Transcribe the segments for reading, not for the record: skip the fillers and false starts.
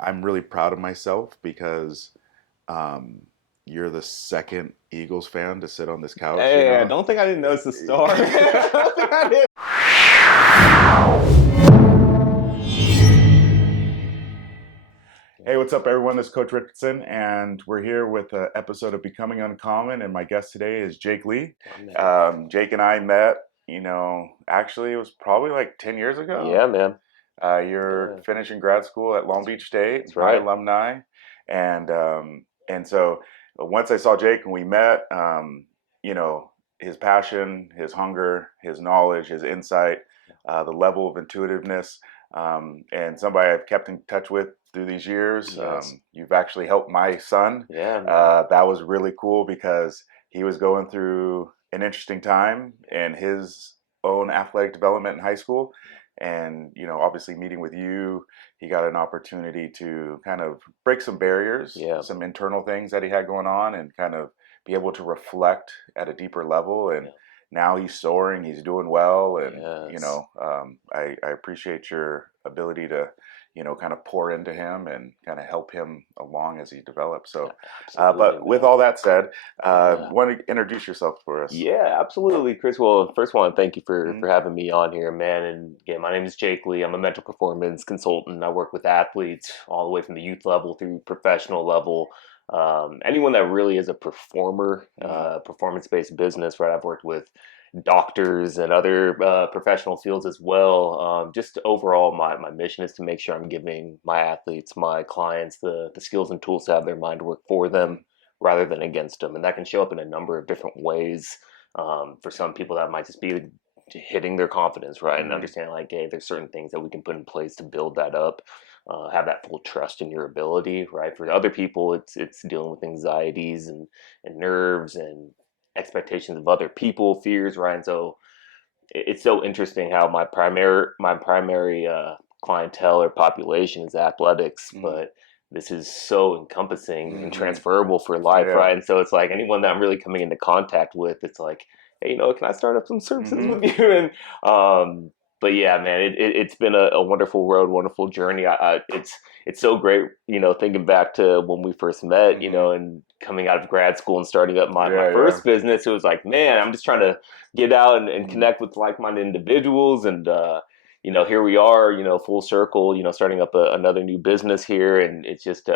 I'm really proud of myself because um, you're the second Eagles fan to sit on this couch, you Hey, I know? don't think I didn't notice the star. I don't think I did. Hey, what's up, everyone? This is Coach Richardson, and we're here with an episode of Becoming Uncommon. And my guest today is Jake Lee. Oh, man. Jake and I met, actually, it was probably like 10 years ago. Yeah, man. You're Yeah, finishing grad school at Long Beach State, that's my right. alumni, and so once I saw Jake and we met, you know, his passion, his hunger, his knowledge, his insight, the level of intuitiveness, and somebody I've kept in touch with through these years. Yes. You've actually helped my son. Yeah, man. That was really cool because he was going through an interesting time in his own athletic development in high school, and obviously meeting with you, he got an opportunity to kind of break some barriers, Yeah. some internal things that he had going on, and kind of be able to reflect at a deeper level. And Yeah. now he's soaring, he's doing well. And Yes. I appreciate your ability to kind of pour into him and kind of help him along as he develops. So Absolutely, but with man. all that said, Yeah. want to introduce yourself for us? Yeah, absolutely, Chris. Well, first of all, thank you for Mhm. for having me on here, man. And again, my name is Jake Lee. I'm a mental performance consultant. I work with athletes all the way from the youth level through professional level. Anyone that really is a performer, Mhm. performance-based business, right? I've worked with doctors and other professional fields as well. Just overall, my mission is to make sure I'm giving my athletes, my clients, the skills and tools to have their mind work for them Mhm. rather than against them. And that can show up in a number of different ways. For some people, that might just be hitting their confidence, right? And Mhm. understanding, like, hey, there's certain things that we can put in place to build that up, have that full trust in your ability, right? For other people, it's dealing with anxieties and nerves and expectations of other people, fears, right? And so it's so interesting how my primary clientele or population is athletics, Mhm. but this is so encompassing and Mhm. transferable for life, Yeah. right? And so it's like anyone that I'm really coming into contact with, it's like, hey, can I start up some services Mhm. with you? And but yeah, man, it's been a wonderful road, wonderful journey. It's so great, thinking back to when we first met, Mhm. and coming out of grad school and starting up my Yeah, yeah. first business. It was like, man, I'm just trying to get out and Mhm. connect with like-minded individuals. And here we are, full circle, starting up another new business here. And it's just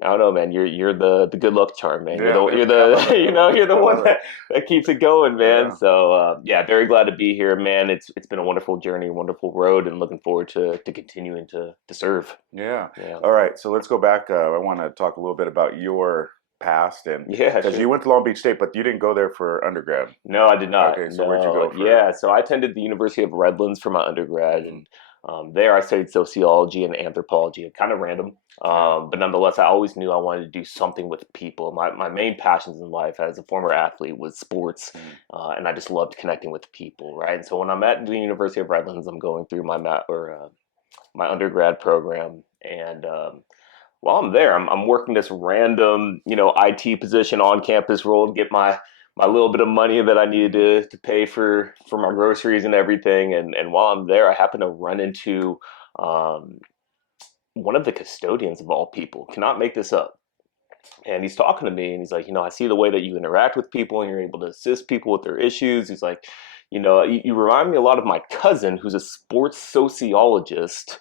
I don't know, man. You're the good luck charm, man. You're Yeah, the man. you're I love the it. I love it. you're the I one love it. that keeps it going, man. Yeah. So yeah, very glad to be here, man. It's been a wonderful journey, wonderful road, and looking forward to continuing to serve. Yeah. Yeah. All right. So let's go back. I want to talk a little bit about your past, and Yeah, because you sure. went to Long Beach State, but you didn't go there for undergrad. No, I did not. Okay. So where'd you No, go for? yeah. So I attended the University of Redlands for my undergrad, Mhm. and there I studied sociology and anthropology. Kind of random, Yeah. but nonetheless, I always knew I wanted to do something with people. My main passions in life as a former athlete was sports, Mhm. and I just loved connecting with people, right? And so when I'm at the University of Redlands, I'm going through my undergrad program, and while I'm there, I'm working this random, IT position on campus role to get my little bit of money that I needed Mhm. to pay for my groceries and everything. And while I'm there, I happen to run into um, one of the custodians of all people. Cannot make this up. And he's talking to me, and he's like, I see the way that you interact with people, and you're able to assist people with their issues. He's like, you remind me a lot of my cousin, who's a sports sociologist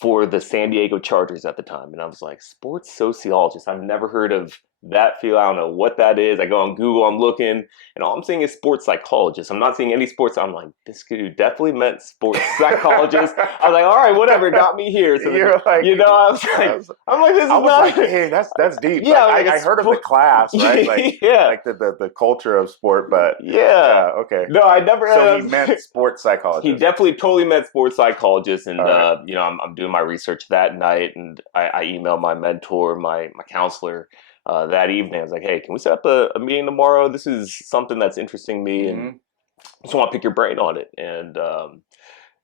for the San Diego Chargers at the time. And I was like, sports sociologist. I've never heard of that field. I don't know what that is. I go on Google, I'm looking, and all I'm seeing is sports psychologist. I'm not seeing any sports. I'm like, this dude definitely meant sports psychologist. I was like, all right, whatever, got me here. So then, You're like, I was like, this I is was like, not, dang, that's deep. yeah, Like I was like a I heard of the sport, class, right? yeah, Like the culture of sport, but yeah. yeah, okay. No, I never. So he meant sports He psychologist. definitely totally met sports psychologist, All and right. I'm doing my research that night, and I emailed my mentor, my counselor, that evening. I was like, hey, can we set up a meeting tomorrow? This is something that's interesting me, and Mhm. I just want to pick your brain on it. And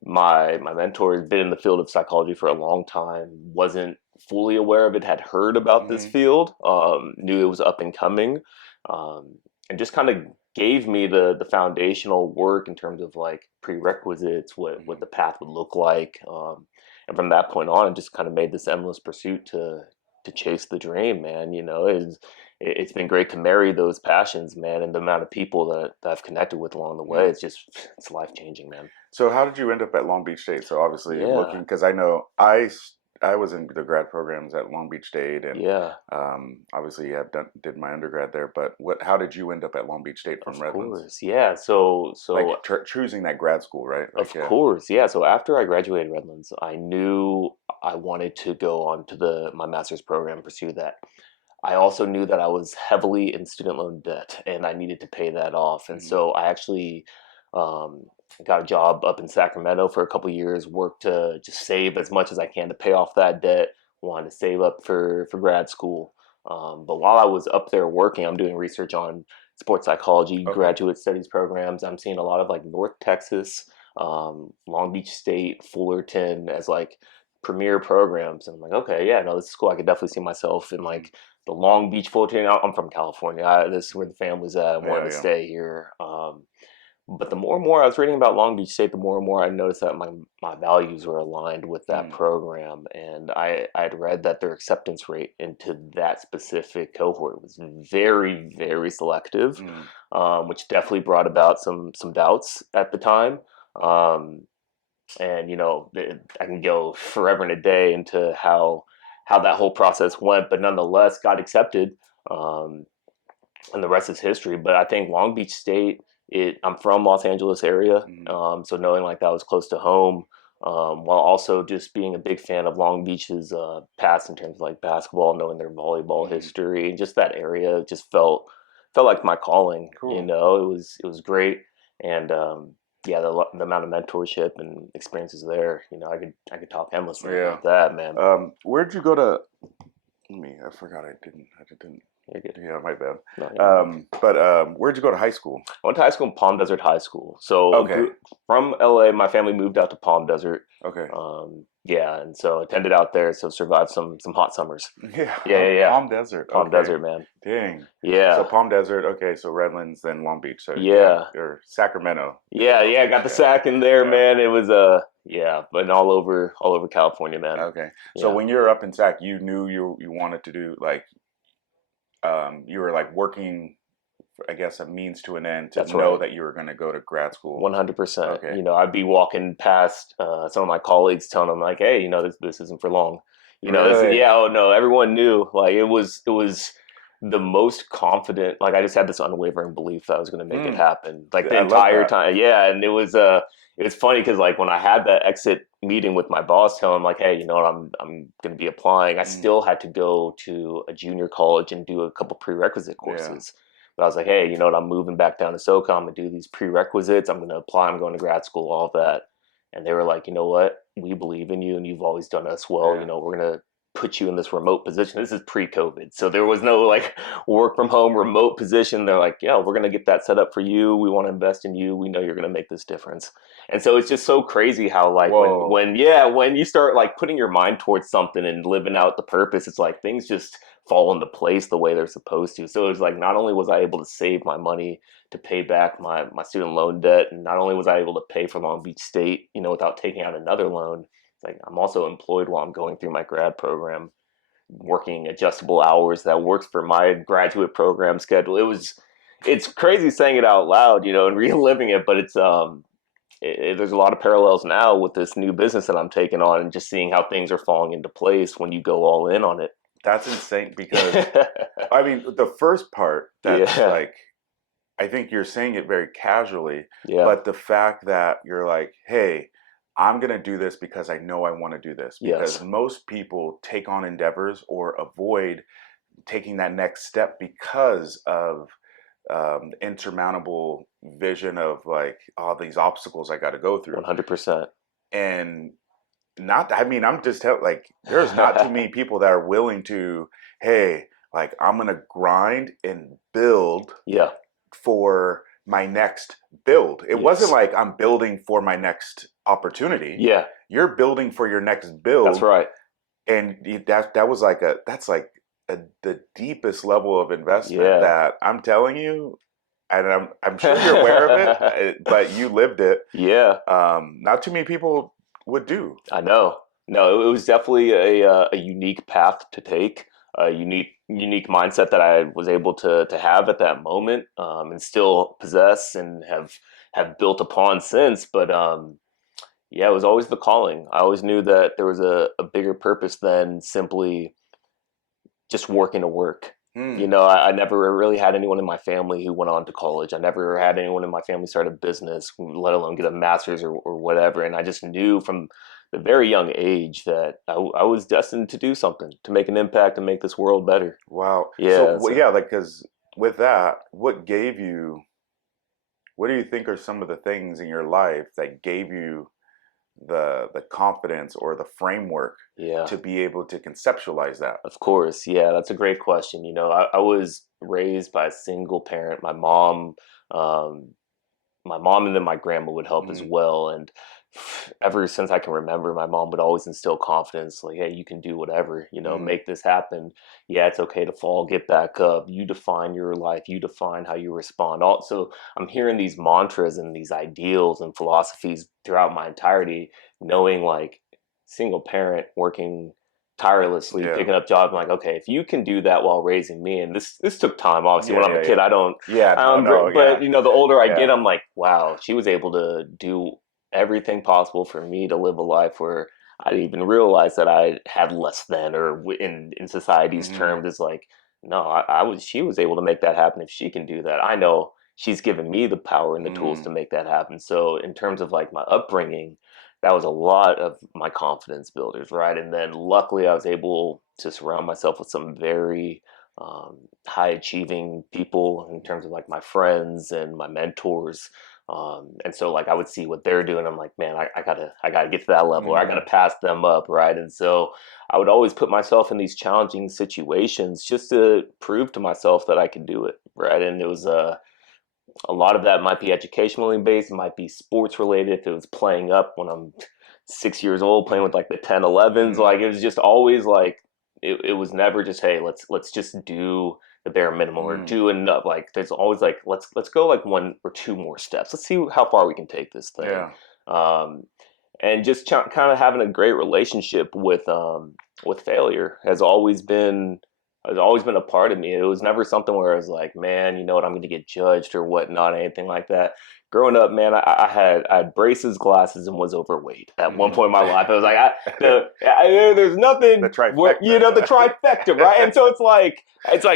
my mentor has been in the field of psychology for a long time, wasn't fully aware of it, had heard about this Mhm. field, knew it was up and coming, um, and just kind of gave me the foundational work in terms of like prerequisites, what Mhm. the path would look like. And from that point on, it just kind of made this endless pursuit to chase the dream, man. It's been great to marry those passions, man, and the amount of people that I've connected with along the way. Mm. It's life changing, man. So how did you end up at Long Beach State? So obviously Yeah, looking, because I know I was in the grad programs at Long Beach State, and yeah. obviously did my undergrad there. But how did you end up at Long Beach State from Of Redlands? course, yeah. So Like choosing that grad school, right? Like, of yeah. course, yeah. So after I graduated Redlands, I knew I wanted to go on to the my master's program, pursue that. I also knew that I was heavily in student loan debt and I needed to pay that off. And Hmm. so I actually um, got a job up in Sacramento for a couple years, worked to just save as much as I can to pay off that debt, wanted to save up for grad school. But while I was up there working, I'm doing research on sports psychology, Okay. graduate studies programs. I'm seeing a lot of like North Texas, Long Beach State, Fullerton as like premier programs. And I'm like, okay, yeah, no, this is cool. I could definitely see myself in Hmm. like the Long Beach, Fullerton. I'm from California. This is where the family's at. I wanted Yeah, to yeah. stay here. But the more and more I was reading about Long Beach State, the more and more I noticed that my values were aligned with that Mm, program. And I had read that their acceptance rate into that specific cohort was very, very selective, mm, which definitely brought about some doubts at the time. Um, and I can go forever and a day into how that whole process went, but nonetheless got accepted. Um, and the rest is history. But I think Long Beach State, I'm from Los Angeles area, mm, so knowing like that was close to home, while also just being a big fan of Long Beach's past in terms of like basketball, knowing their volleyball mm. history, and just that area just felt like my calling. Cool. It was great, and yeah, the amount of mentorship and experiences there, I could talk endlessly Yeah. about that, man. Where'd you go to? I forgot. I didn't. You're good. Yeah, my bad. No, you're good. But where'd you go to high school? I went to high school in Palm Desert High School. So Okay. from LA, my family moved out to Palm Desert. Okay. Yeah, and so attended out there. So survived some hot summers. Yeah. Yeah, yeah, yeah. Palm Desert. Palm Okay. Desert, man. Dang. So Yeah, Palm Desert. Okay. So Redlands, then Long Beach. So yeah, yeah, or Sacramento yeah, before Long yeah. Beach. Got the Yeah. sack in there, Yeah. man. It was yeah, but all over California, man. Okay. So Yeah, when you're up in Sac, you knew you wanted to do like you were like working, I guess, a means to an end to that's know right. that you were going to go to grad school. 100%. Okay. I'd be walking past some of my colleagues, telling them like, "Hey, this isn't for long." This is Really? yeah. Oh no, everyone knew. Like it was the most confident. Like I just had this unwavering belief that I was going to make it Hmm. happen. Like the I love entire that. time. Yeah, and it was funny because like when I had that exit meeting with my boss, telling him like, "Hey, you know what? I'm going to be applying." I Mm, still had to go to a junior college and do a couple prerequisite yeah. courses. But I was like, hey, you know what? I'm moving back down to SoCal. I'm gonna do these prerequisites. I'm gonna apply. I'm going to grad school. All of that. And they were like, you know what? We believe in you, and you've always done us well. Yeah. We're gonna put you in this remote position. This is pre-COVID, so there was no like work from home remote position. They're like, yeah, we're gonna get that set up for you. We want to invest in you. We know you're gonna make this difference. And so it's just so crazy how like Whoa. when you start like putting your mind towards something and living out the purpose, it's like things just fall into place the way they're supposed to. So it was like not only was I able to save my money to pay back my student loan debt, and not only was I able to pay for Long Beach State, without taking out another loan, it's like I'm also employed while I'm going through my grad program, working adjustable hours that works for my graduate program schedule. It's crazy saying it out loud, and reliving it, but there's a lot of parallels now with this new business that I'm taking on, and just seeing how things are falling into place when you go all in on it. That's insane because I mean, the first part, that's Yeah, like, I think you're saying it very casually, yeah, but the fact that you're like, hey, I'm going to do this because I know I want to do this. Because yes, most people take on endeavors or avoid taking that next step because of insurmountable vision of like all these obstacles I got to go through. 100%. And not, I mean, I'm just like, there's not too many people that are willing to, hey, like, I'm going to grind and build Yeah, for my next build. It wasn't yes, like I'm building for my next opportunity. yeah, You're building for your next that's build, right. and that was like that's like the deepest level of investment Yeah. that I'm telling you, and I'm sure you're aware of it, but you lived it. Yeah, Not too many people would do. I know. No, it was definitely a unique path to take, a unique mindset that I was able to have at that moment, and still possess and have built upon since. But yeah, it was always the calling. I always knew that there was a bigger purpose than simply just working to work. You Hmm. know, I never really had anyone in my family who went on to college. I never had anyone in my family start a business, let alone get a master's or whatever. And I just knew from the very young age that I was destined to do something, to make an impact and make this world better. Wow. So, Yeah. well, So yeah, like, because with that, what do you think are some of the things in your life that gave you the confidence or the framework yeah, to be able to conceptualize that? of course. Yeah, that's a great question. You know, I was raised by a single parent. Um, my mom and then my grandma would help as Mm, well. And ever since I can remember, my mom would always instill confidence, like, hey, you can do whatever, you know, mm, make this happen. Yeah, it's okay to fall, get back up. You define your life, you define how you respond. Also, I'm hearing these mantras and these ideals and philosophies throughout my entirety, knowing like single parent working tirelessly yeah. picking up jobs. I'm like, okay, if you can do that while raising me, and this took time. Obviously, Yeah, when I'm a yeah, kid, yeah. I don't Yeah, no, no, but yeah. you know, the older I Yeah. get, I'm like, wow, she was able to do everything possible for me to live a life where I didn't even realize that I had less than, or in society's Hmm. terms, it's like, no, she was able to make that happen. If she can do that, I know she's given me the power and the tools Mm, to make that happen. So in terms of like my upbringing, that was a lot of my confidence builders, right? And then luckily I was able to surround myself with some very um, high achieving people in terms of like my friends and my mentors. And so like I would see what they're doing. I'm like, man, I gotta get to that level. Or I gotta mm, pass them up, right? And so I would always put myself in these challenging situations just to prove to myself that I could do it, right? And it was a lot of that might be educationally based, it might be sports related. If it was playing up when I'm 6 years old, playing with like the 10, 11s, mm, like it was just always like it was never just hey, let's just do the bare minimum or mm, do enough. Like there's always like let's go like one or two more steps. Let's see how far we can take this thing. yeah. Um, and just kind of having a great relationship with failure has always been a part of me. It was never something where I was like, man, you know what, I'm going to get judged or whatnot, anything like that. Growing up, man, I had braces, glasses, and was overweight at one Mm. point in my life. I was like, there's The nothing where you trifecta. know the trifecta, right? And so it's like,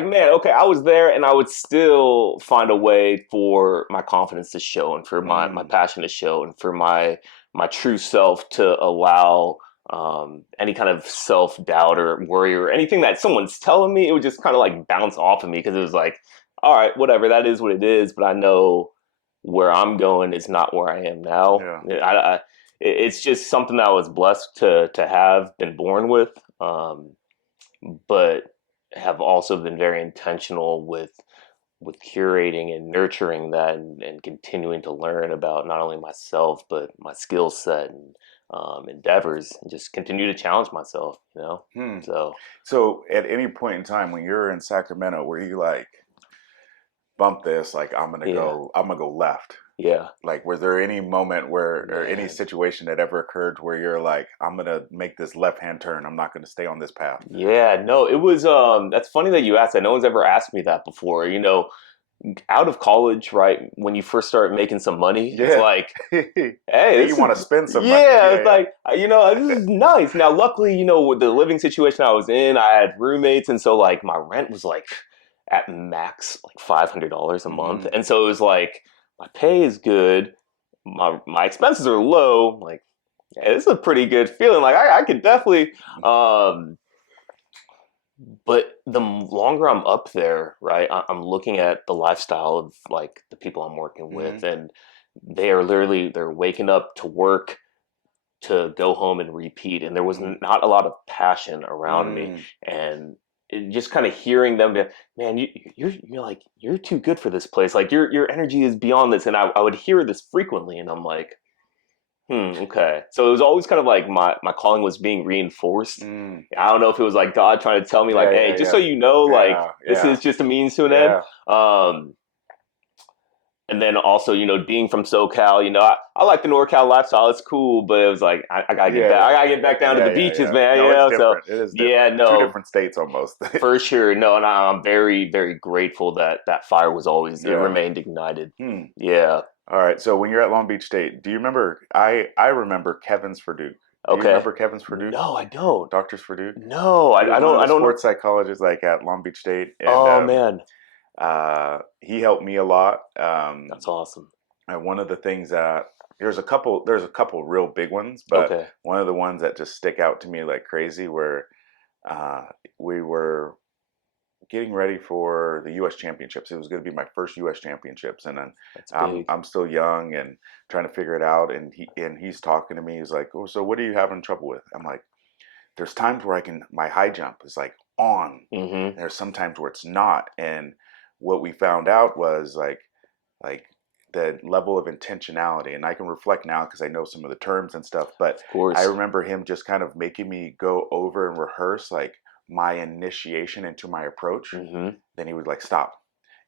man, okay, I was there, and I would still find a way for my confidence to show, and for my Mm, passion to show, and for my true self to allow any kind of self doubt or worry or anything that someone's telling me, it would just kind of like bounce off of me because it was like, all right, whatever, that is what it is. But I know where I'm going is not where I am now. yeah. It's just something that I was blessed to have been born with, um, but have also been very intentional with curating and nurturing that and continuing to learn about not only myself but my skill set and endeavors and just continue to challenge myself, you know. Hmm. So So, at any point in time when you're in Sacramento, were you like, bump this, like yeah, I'm gonna go left? yeah, Like, was there any moment where, or any man, situation that ever occurred where you're like, I'm gonna make this left-hand turn. I'm not gonna stay on this path? yeah. No, it was. That's funny that you asked that. No one's ever asked me that before. You know, out of college, right? When you first start making some money, it's Yeah. like, hey, Yeah, you this want to is spend some money. yeah, it's Yeah, like you know, this is nice. Now, luckily, you know, with the living situation I was in, I had roommates, and so like my rent was like at max like $500 a yeah. month, Hmm. and so it was like my pay is good, my expenses are low. Like, yeah, this is a pretty good feeling. Like I could definitely. Um, but the longer I'm up there, right, I'm looking at the lifestyle of like the people I'm working with, Hmm. and they are literally they're waking up to work to go home and repeat, and there was Hmm. not a lot of passion around me, Mm. and just kind of hearing them to, man, you're like you're too good for this place, like your energy is beyond this, and I would hear this frequently, and I'm like, okay. So it was always kind of like my calling was being reinforced. Mm. I don't know if it was like God trying to tell me like, Yeah, hey, yeah, just so yeah. you know, like Yeah, this yeah, is just a means to an end. yeah. Um, And then also, being from SoCal, I like the NorCal lifestyle. It's cool, but it was like I gotta get back. Yeah, I gotta get back down to yeah, the yeah, beaches, yeah. man. No, it's So different. It is yeah, different. Two no, different states almost. for sure. No, and I'm very, very grateful that that fire was always it Yeah. remained ignited. Hmm. Yeah. All right. So when you're at Long Beach State, do you remember? I remember Kevin's for Duke. Do you Okay. remember Kevin's for Duke? No, I don't. Doctors for Duke. No, He was I one of don't. the I don't know. sports psychologists like at Long Beach State, and Oh man, he helped me a lot. that's awesome. And one of the things that there's a couple real big ones, but Okay. one of the ones that just stick out to me like crazy where uh, we were getting ready for the U.S. championships. It was going to be my first U.S. championships, and then That's I'm big. I'm still young and trying to figure it out. And he's talking to me. He's like, "Oh, so what are you having trouble with?" I'm like, "There's times where my high jump is like on, Mm-hmm. and there's sometimes where it's not." And what we found out was like the level of intentionality, and I can reflect now because I know some of the terms and stuff, but Of I course. remember him just kind of making me go over and rehearse like my initiation into my approach. Mm-hmm. Then he would like stop,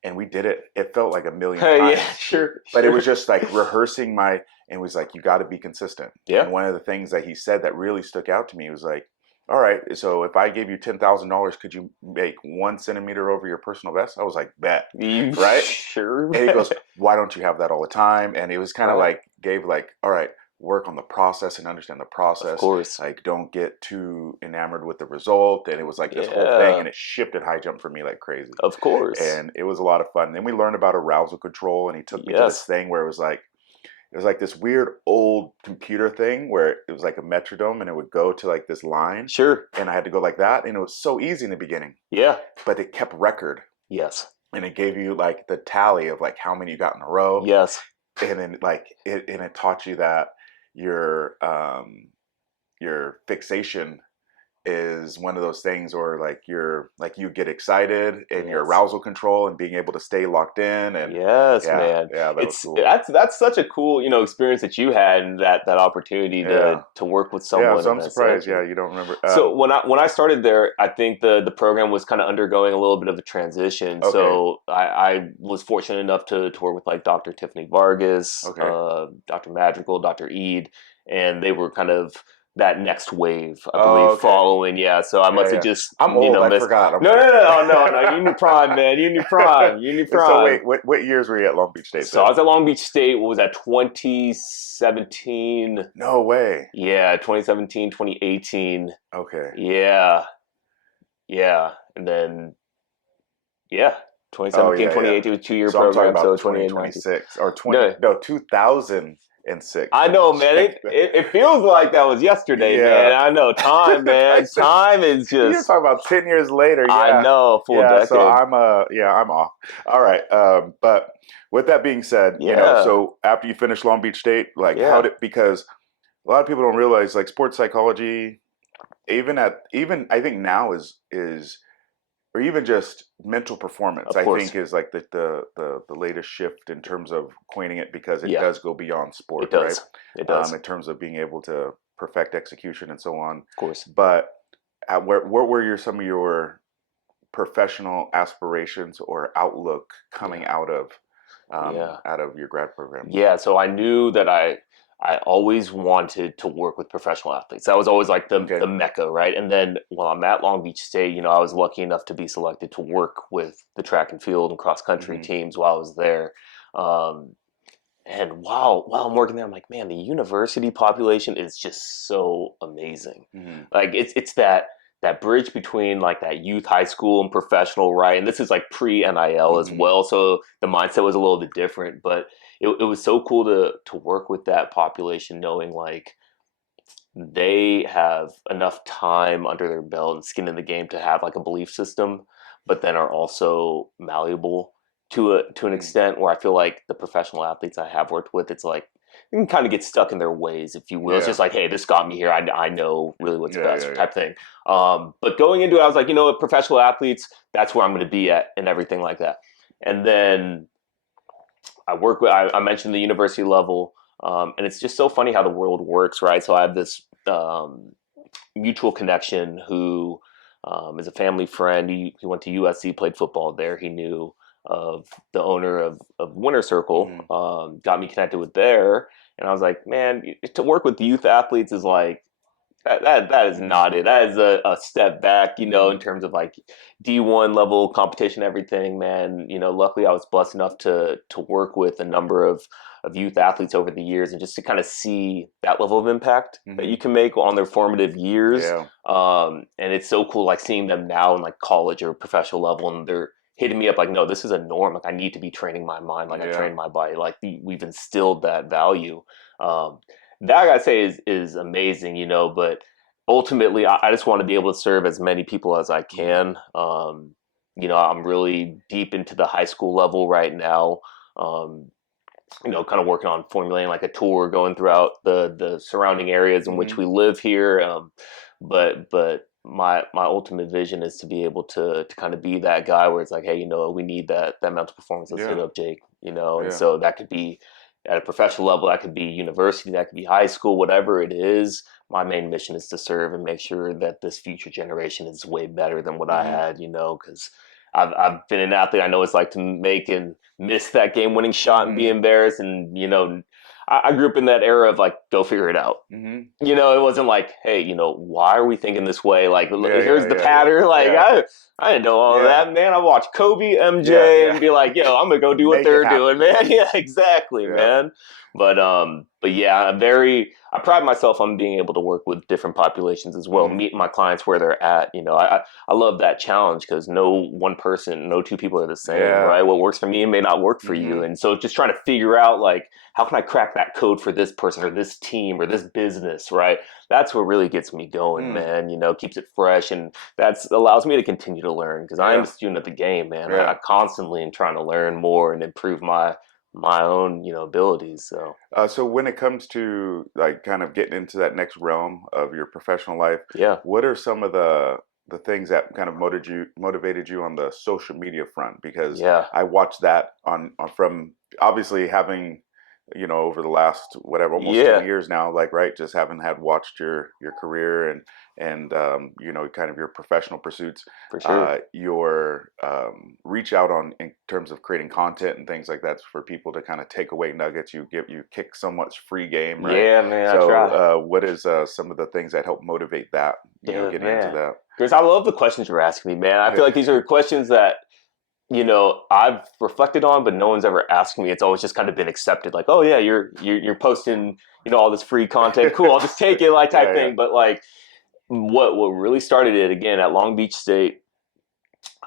and we did it. It felt like a million Yeah. times, Sure. but it was Sure. just like rehearsing my, and was like, you got to be consistent. Yeah. And one of the things that he said that really stuck out to me was like, all right, so if I gave you $10,000, could you make 1 centimeter over your personal best? I was like, bet, You right? sure? And he goes, why don't you have that all the time? And it was kind of Right. like, gave like, all right, work on the process and understand the Of process. course. Like, don't get too enamored with the result. And it was like this whole thing, Yeah. and it shifted high jump for me like crazy. Of course. And it was a lot of fun. And then we learned about arousal control, and he took me to this Yes. thing where it was like this weird old computer thing where it was like a metronome, and it would go to like this line, Sure. and I had to go like that, and it was so easy in the beginning, Yeah. but it kept record, Yes. and it gave you like the tally of like how many you got in a row, Yes. and then like it taught you that your fixation is one of those things, or like you get excited, and your Yes. arousal control and being able to stay locked in, and Yes, yeah, man. yeah, that was It's cool. that's such a cool, experience that you had and that opportunity Yeah, to work with yeah. someone So of I'm that surprised. Yeah, stature. you don't remember. So when I started there, I think the program was kind of undergoing a little bit of a transition. Okay, So I was fortunate enough to work with like Dr. Tiffany Vargas, okay. Dr. Madrigal, Dr. Eid, and they were kind of that next wave, I Oh, believe, okay. following. Yeah, so I Yeah, must have yeah. just I'm old. I missed. forgot. I'm No, no, old. no, no, no, no. You in your prime, man. You in your prime. You in your So prime. wait, what years were you at Long Beach State So I then? was at Long Beach State. What was that? 2017. No way. Yeah, 2017, 2018. Okay. Yeah, yeah, and then yeah, Oh 2017, yeah, yeah. 2018 was a 2 year So I'm talking program, so about 28, 19. 2026 or 20 No, no 2006. I Let me know, man. check that. It feels like that was yesterday, Yeah. man. I know, time, I man. said Time is you're just, talking about 10 years later. I Yeah. know, full Yeah, so decade. I'm off. All right. But with that being said, Yeah, so after you finish Long Beach State, like yeah, because a lot of people don't realize like sports psychology, even I think now is or even just mental performance, of I course. think is like the latest shift in terms of coining it, because it Yeah, does go beyond sport, it right? does. It does, In terms of being able to perfect execution and so on. of course. But what were some of your professional aspirations or outlook coming Yeah, yeah. out of your grad program? Yeah, so I knew that I always wanted to work with professional athletes. That was always like Okay. the mecca, right? And then while I'm at Long Beach State, I was lucky enough to be selected to work with the track and field and cross country Hmm. teams while I was there. Um, and while I'm working there, I'm like, man, the university population is just so amazing. Hmm. Like it's that bridge between like that youth high school and professional, right? And this is like pre NIL as Hmm. well, so the mindset was a little bit different. But it was so cool to work with that population, knowing like they have enough time under their belt and skin in the game to have like a belief system, but then are also malleable to an Hmm. extent where I feel like the professional athletes I have worked with, it's like you can kind of get stuck in their ways, if you will. It's Yeah. just like, hey, this got me here. I know really what's Yeah. best Yeah. Yeah. type thing. But going into it, I was like, professional athletes, that's where I'm going to be at and everything like that. And then I mentioned the university level, and it's just so funny how the world works, right? So I have this mutual connection who is a family friend. He went to USC, played football there. He knew the owner of Winter Circle, Hmm. got me connected with there. And I was like, man, to work with youth athletes is like, that is Hmm. not it. That is a step back, Hmm. in terms of like D1 level competition, everything, man. Luckily I was blessed enough to work with a number of youth athletes over the years and just to kind of see that level of impact that Hmm. you can make on their formative years. Yeah. And it's so cool, like seeing them now in like college or professional level, and they're hitting me up like, no, this is a norm. Like I need to be training my mind, like I Yeah. train my body. Like we've instilled that value. Um, that I gotta say is amazing, but ultimately I just want to be able to serve as many people as I Hmm. can. I'm really deep into the high school level right now. Um, kind of working on formulating like a tour going throughout the surrounding areas in which Hmm. we live here. But my ultimate vision is to be able to kind of be that guy where it's like, hey, we need that mental performance. Let's hit Yeah. up Jake. And Yeah. so that could be at a professional level, that could be university, that could be high school, whatever it is. My main mission is to serve and make sure that this future generation is way better than what I Hmm. had. Because I've been an athlete. I know it's like to make and miss that game winning shot and be Hmm. embarrassed. And, I grew up in that era of like, go figure it out. Hmm. It wasn't like, hey, why are we thinking this way? Like, Yeah. here's Yeah. the Yeah. Yeah. pattern. Like, Yeah. I didn't know all of Yeah. that, man. I watched Kobe, Yeah. MJ, Yeah. and be like, yo, I'm gonna go do what Make it they're doing, happen. man. Yeah, exactly, Yeah. man. But yeah, I pride myself on being able to work with different populations as well, Hmm. meet my clients where they're at. I love that challenge because no one person, no two people are the same, Yeah. right? What works for me may not work for you. Hmm. And so just trying to figure out like, how can I crack that code for this person or this team or this business, right? That's what really gets me going, Mm. man. Keeps it fresh, and that allows me to continue to learn because I am a Yeah. student of the game, man. I Yeah. constantly am trying to learn more and improve my own abilities. So So when it comes to like kind of getting into that next realm of your professional life, yeah, what are some of the things that kind of motivated you on the social media front? Because yeah, I watched that on from obviously having over the last whatever almost 10 yeah, years now, like right, just having had watched your career and kind of your professional pursuits, for sure. your reach out on in terms of creating content and things like that for people to kind of take away nuggets. You kick so much free game, right? Yeah, man, I So try. what is some of the things that help motivate that, Yeah, getting into man. that? Chris, I love the questions you're asking me, man. I feel like these are questions that I've reflected on, but no one's ever asked me. It's always just kind of been accepted, like, oh yeah, you're posting, all this free content. Cool, I'll just take it, like type Yeah, yeah. thing. But like, what really started it again at Long Beach State.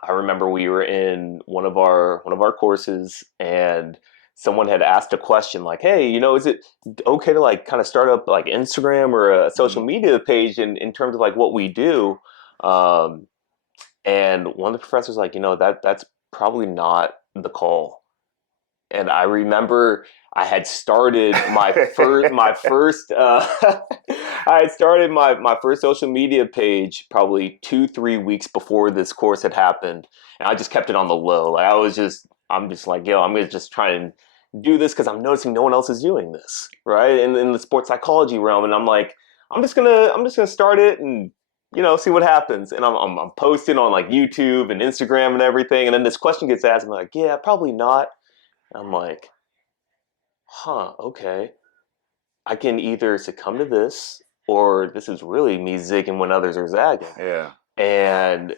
I remember we were in one of our courses, and someone had asked a question like, "Hey, is it okay to like kind of start up like Instagram or a social Hmm. media page in terms of like what we do?" Um, and one of the professors like, that's probably not the call. And I remember I had started my first I had started my first social media page probably 2-3 weeks before this course had happened, and I just kept it on the low. Like I'm just like, yo, I'm gonna just try and do this because I'm noticing no one else is doing this, right? In the sports psychology realm, and I'm like, I'm just gonna start it and see what happens. And I'm posting on like YouTube and Instagram and everything, and then this question gets asked, and I'm like, yeah, probably not. I'm like, huh, okay. I can either succumb to this or this is really me zigging when others are zagging. Yeah. And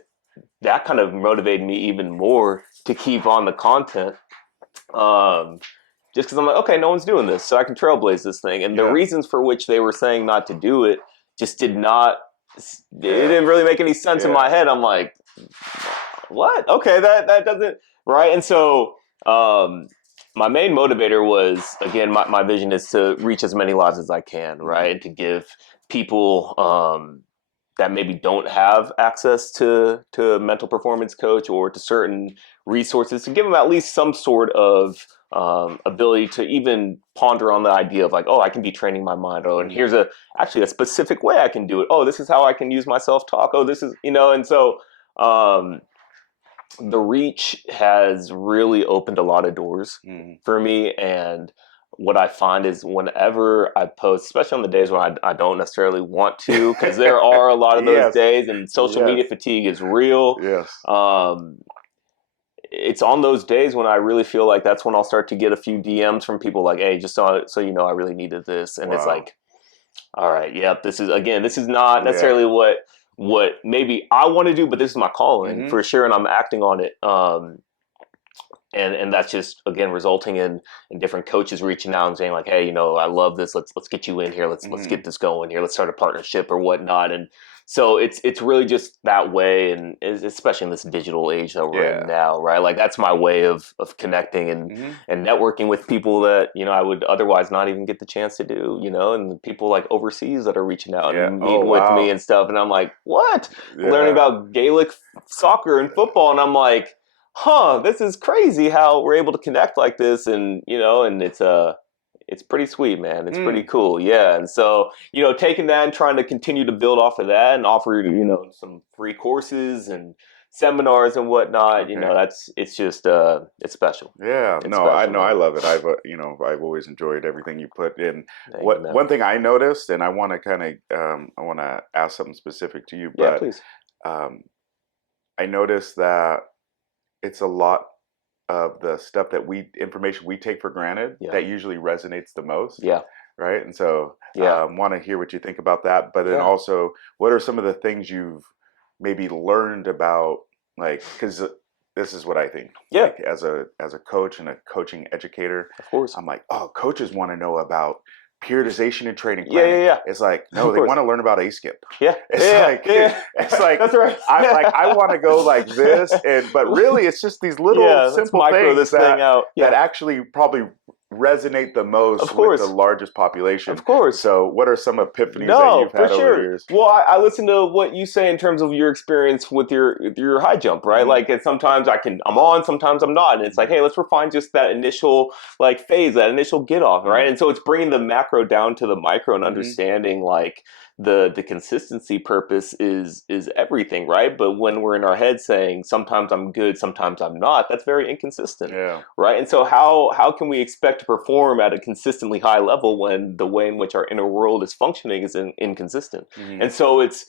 that kind of motivated me even more to keep on the content. Um, just because I'm like, okay, no one's doing this, so I can trailblaze this thing. And the Yeah. reasons for which they were saying not to do it just did not, it Yeah. didn't really make any sense in Yeah. my head. I'm like, what? Okay, that doesn't right. And so my main motivator was again my vision is to reach as many lives as I can, Hmm. right, and to give people that maybe don't have access to a mental performance coach or to certain resources to give them at least some sort of ability to even ponder on the idea of like, oh, I can be training my mind. Oh, and Hmm. here's actually a specific way I can do it. Oh, this is how I can use my self talk. Oh, this is and so um, the reach has really opened a lot of doors Hmm. for me. And what I find is whenever I post, especially on the days when I don't necessarily want to, because there are a lot of those Yes. days and social Yes. media fatigue is real. Yes. Um, it's on those days when I really feel like that's when I'll start to get a few DMs from people like, hey, just so you know, I really needed this. And it's Wow. like, all right, yep, this is not Yeah. necessarily what maybe I want to do, but this is my calling Hmm. for sure, and I'm acting on it. And that's just again resulting in different coaches reaching out and saying like, hey, you know, I love this. Let's get you in here. Let's Hmm. get this going here. Let's start a partnership or whatnot. And so it's really just that way, and especially in this digital age that we're in Yeah. now, right? Like that's my way of connecting Hmm. and networking with people that you know I would otherwise not even get the chance to do, you know, and people like overseas that are reaching out Yeah. and Oh, meeting with me wow. and stuff, and I'm like, what? Learning Yeah. about Gaelic soccer and football, and I'm like, huh, this is crazy how we're able to connect like this, and you know, and it's pretty sweet, man. It's pretty Mm. cool, yeah. And so, you know, taking that and trying to continue to build off of that and offer, you know, some free courses and seminars and whatnot, you know, Okay. it's just it's special. Yeah. It's No, I special, know. I man. love it. I've always enjoyed everything you put in. Thank you, man. One thing I noticed, and I want to I want to ask something specific to you, Yeah, but please. um, I noticed that it's a lot of the stuff that information we take for granted Yeah. that usually resonates the most, Yeah. right? And so, Yeah. want to hear what you think about that. But then Yeah. also, what are some of the things you've maybe learned about, like, because this is what I think, Yeah. like as a coach and a coaching educator, Of course. I'm like, oh, coaches want to know about periodization and training Yeah, planning. yeah, It's like, yeah. no, Of they course. want to learn about a skip. Yeah. It's Yeah. like Yeah. it's Yeah. like That's right. I want to go like this, but really it's just these little Yeah, let's simple micro things this thing out. that Yeah. actually probably resonate the most Of with the course. largest Of population. course. So what are some epiphanies that No, you've for had over the sure. years? Well, I listen to what you say in terms of your experience with your high jump, right? Hmm. Like, and sometimes I'm on, sometimes I'm not, and it's like, Hmm. hey, let's refine just that initial like phase, that initial get off, right? Hmm. And so it's bringing the macro down to the micro and Hmm. understanding like the consistency purpose is everything, right? But when we're in our head saying sometimes I'm good, sometimes I'm not, that's very inconsistent, Yeah. right? And so how can we expect to perform at a consistently high level when the way in which our inner world is functioning is inconsistent? Hmm. And so it's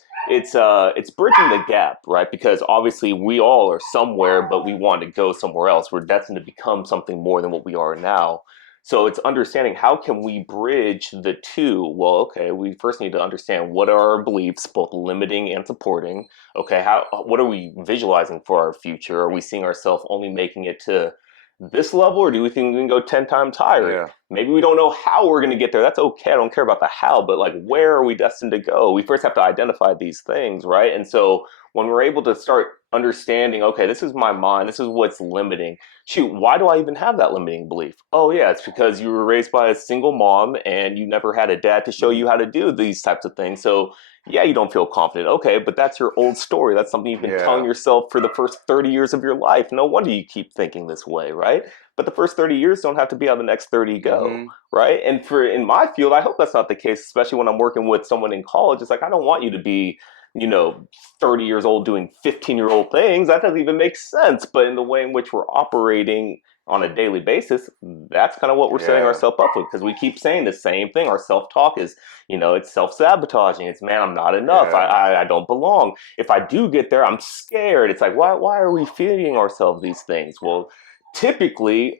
bridging the gap, right? Because obviously we all are somewhere, but we want to go somewhere else. We're destined to become something more than what we are now. So it's understanding how can we bridge the two. Well, okay, we first need to understand what are our beliefs, both limiting and supporting. Okay, how what are we visualizing for our future? Are we seeing ourselves only making it to this level, or do we think we can go 10 times higher? Yeah. Maybe we don't know how we're going to get there. That's okay. I don't care about the how, but like, where are we destined to go? We first have to identify these things, right? And so when we're able to start understanding, okay, this is my mind, this is what's limiting. Shoot, why do I even have that limiting belief? Oh, yeah, it's because you were raised by a single mom and you never had a dad to show Hmm. you how to do these types of things. So yeah, you don't feel confident. Okay, but that's your old story. That's something you've been telling Yeah. yourself for the first 30 years of your life. No wonder you keep thinking this way, right? But the first 30 years don't have to be how the next 30 go, Hmm. right? And for in my field, I hope that's not the case, especially when I'm working with someone in college. It's like, I don't want you to be, you know, 30 years old doing 15-year-old things. That doesn't even make sense. But in the way in which we're operating on a daily basis, that's kind of what we're setting Yeah. ourselves up with, because we keep saying the same thing. Our self-talk is, you know, it's self-sabotaging. It's, man, I'm not enough. Yeah. I don't belong. If I do get there, I'm scared. It's like, why are we feeding ourselves these things? Well, typically,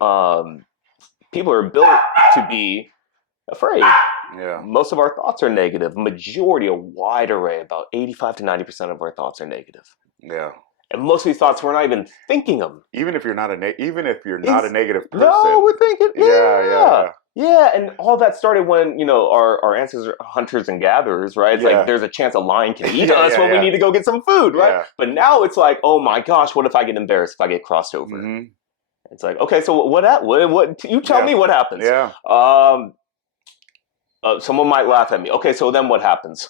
people are built to be afraid. Yeah. Most of our thoughts are negative. Majority, a wide array, about 85 to 90% of our thoughts are negative. Yeah. And most of these thoughts, we're not even thinking them. Even if you're not a Ex- negative no, person. we're thinking, Yeah. Yeah. yeah. Yeah. Yeah, and all that started when, you know, our ancestors are hunters and gatherers, right? It's like Yeah. there's a chance a lion can eat Yeah. us Yeah. when we Yeah. need to go get some food, right? Yeah. But now it's like, oh my gosh, what if I get embarrassed if I get crossed over? Hmm. It's like, okay, so what you tell Yeah. me what happens. Yeah. Um, someone might laugh at me. Okay, so then what happens?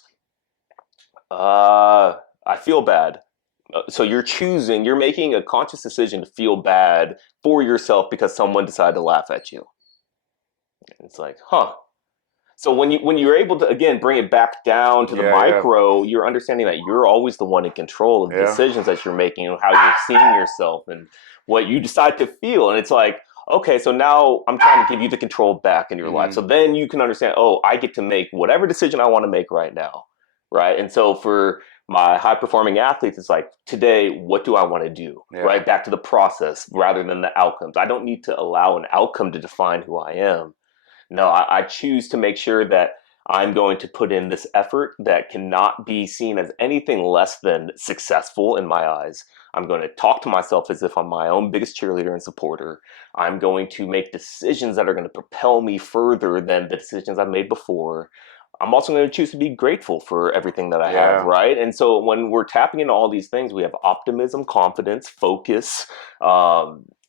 I feel bad. So you're making a conscious decision to feel bad for yourself because someone decided to laugh at you. It's like, huh. So when you're able to again bring it back down to the Yeah. Yeah. micro, you're understanding that you're always the one in control of the Yeah. decisions that you're making and how you're seeing yourself and what you decide to feel. And it's like, okay, so now I'm trying to give you the control back in your life. Hmm. So then you can understand, oh, I get to make whatever decision I want to make right now, right? And so My high performing athletes, it's like, today, what do I want to do? Yeah. Right? Back to the process rather than the outcomes. I don't need to allow an outcome to define who I am. No, I choose to make sure that I'm going to put in this effort that cannot be seen as anything less than successful in my eyes. I'm going to talk to myself as if I'm my own biggest cheerleader and supporter. I'm going to make decisions that are going to propel me further than the decisions I've made before. I'm also going to choose to be grateful for everything that I have, Yeah. right? And so when we're tapping into all these things, we have optimism, confidence, focus,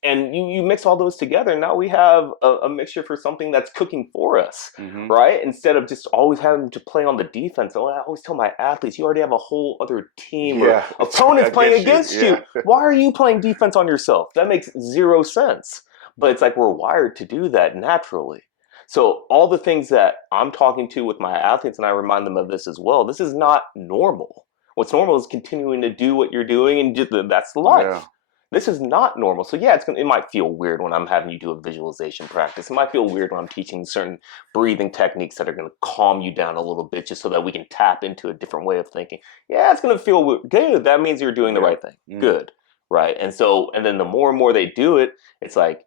and you mix all those together, and now we have a mixture for something that's cooking for us, Hmm. right? Instead of just always having to play on the defense. And I always tell my athletes, you already have a whole other team or Yeah. It's opponents playing against you. against Yeah. you. Why are you playing defense on yourself? That makes zero sense. But it's like we're wired to do that naturally. So all the things that I'm talking to with my athletes, and I remind them of this as well, this is not normal. What's normal is continuing to do what you're doing, and just, that's Yeah. life. This is not normal. So yeah, it might feel weird when I'm having you do a visualization practice. It might feel weird when I'm teaching certain breathing techniques that are going to calm you down a little bit, just so that we can tap into a different way of thinking. Yeah, it's going to feel weird. Good. That means you're doing the Yeah. right thing. Mm. Good. Right. And so, and then the more and more they do it, it's like,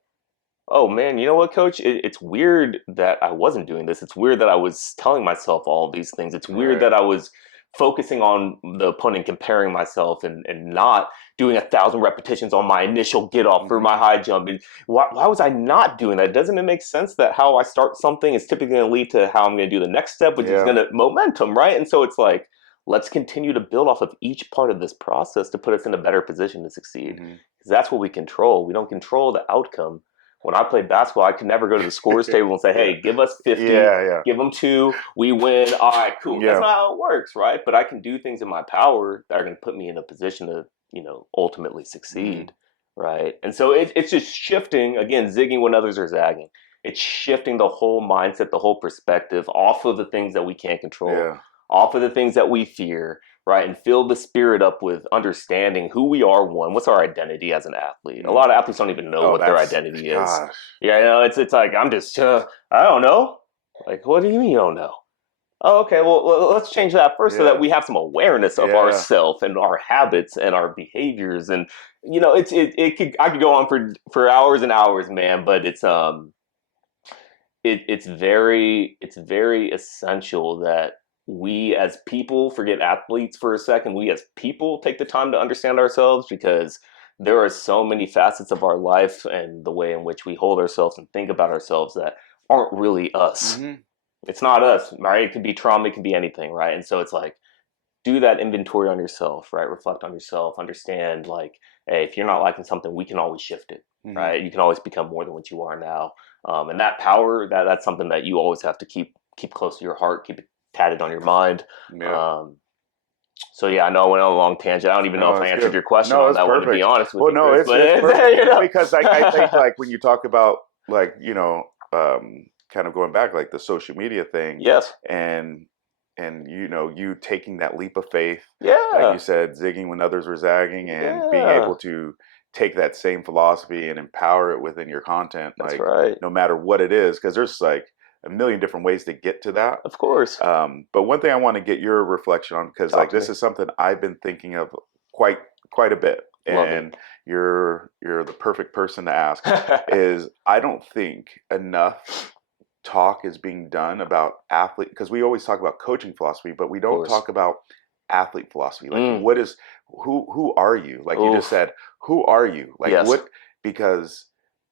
oh man, you know what, coach? It's weird that I wasn't doing this. It's weird that I was telling myself all of these things. It's weird Right. that I was focusing on the opponent, comparing myself, and not doing 1,000 repetitions on my initial get off for my Hmm. high jump. And why was I not doing that? Doesn't it make sense that how I start something is typically going to lead to how I'm going to do the next step, which is Yeah. going to momentum, right? And so it's like, let's continue to build off of each part of this process to put us in a better position to succeed. Hmm. Because that's what we control. We don't control the outcome. When I played basketball, I could never go to the scores table and say, Yeah. hey, give us 50, Yeah. give them 2, we win. All right, Yeah. cool. That's Yeah. not how it works, right? But I can do things in my power that are going to put me in a position to, ultimately Hmm. succeed, right? And so it's just shifting, again, zigging when others are zagging. It's shifting the whole mindset, the whole perspective off of the things that we can't control, Yeah. off of the things that we fear, right? And fill the spirit up with understanding who we are, one, what's our identity as an athlete. A Mm. lot of athletes don't even know Oh, what their that's identity is. gosh. Yeah, it's like, I'm just, I don't know. Like, what do you mean you don't know? Oh, okay. Well, let's change that first so that Yeah. we have some awareness of Yeah. ourself and our habits and our behaviors. And I could go on for hours and hours, man. But it's very essential that we as people, forget athletes for a second, we as people take the time to understand ourselves, because there are so many facets of our life and the way in which we hold ourselves and think about ourselves that aren't really us. Hmm. It's not us, right? It could be trauma, it could be anything, right? And so it's like, do that inventory on yourself, right? Reflect on yourself, understand, like, hey, if you're not liking something, we can always shift it, Hmm. right? You can always become more than what you are now. And that power, that's something that you always have to keep close to your heart, keep it tatted on your mind. Yeah. Um, so yeah, I know I went on a long tangent. I don't even know No, if I it's answered good. your question No, on it's that one, to be perfect. honest with Well, you, no, Chris. it's But it's perfect you know, because I think like when you talk about like um, kind of going back like the social media thing yes, and you taking that leap of faith, like you yeah, said, zigging when others were zagging, and being able yeah, to take that same philosophy and empower it within your content, that's like right. no matter what it is, because there's like a million different ways to get to that. Of course, But one thing I want to get your reflection on, because talk like to this me. is something I've been thinking of quite quite a bit, Love it. and you're the perfect person to ask. Is I don't think enough talk is being done about athlete, because we always talk about coaching philosophy, but we Of don't course. talk about athlete philosophy. Like, Mm. what is who are you? Like you just Oof. said, who are you? Like Yes. what? Because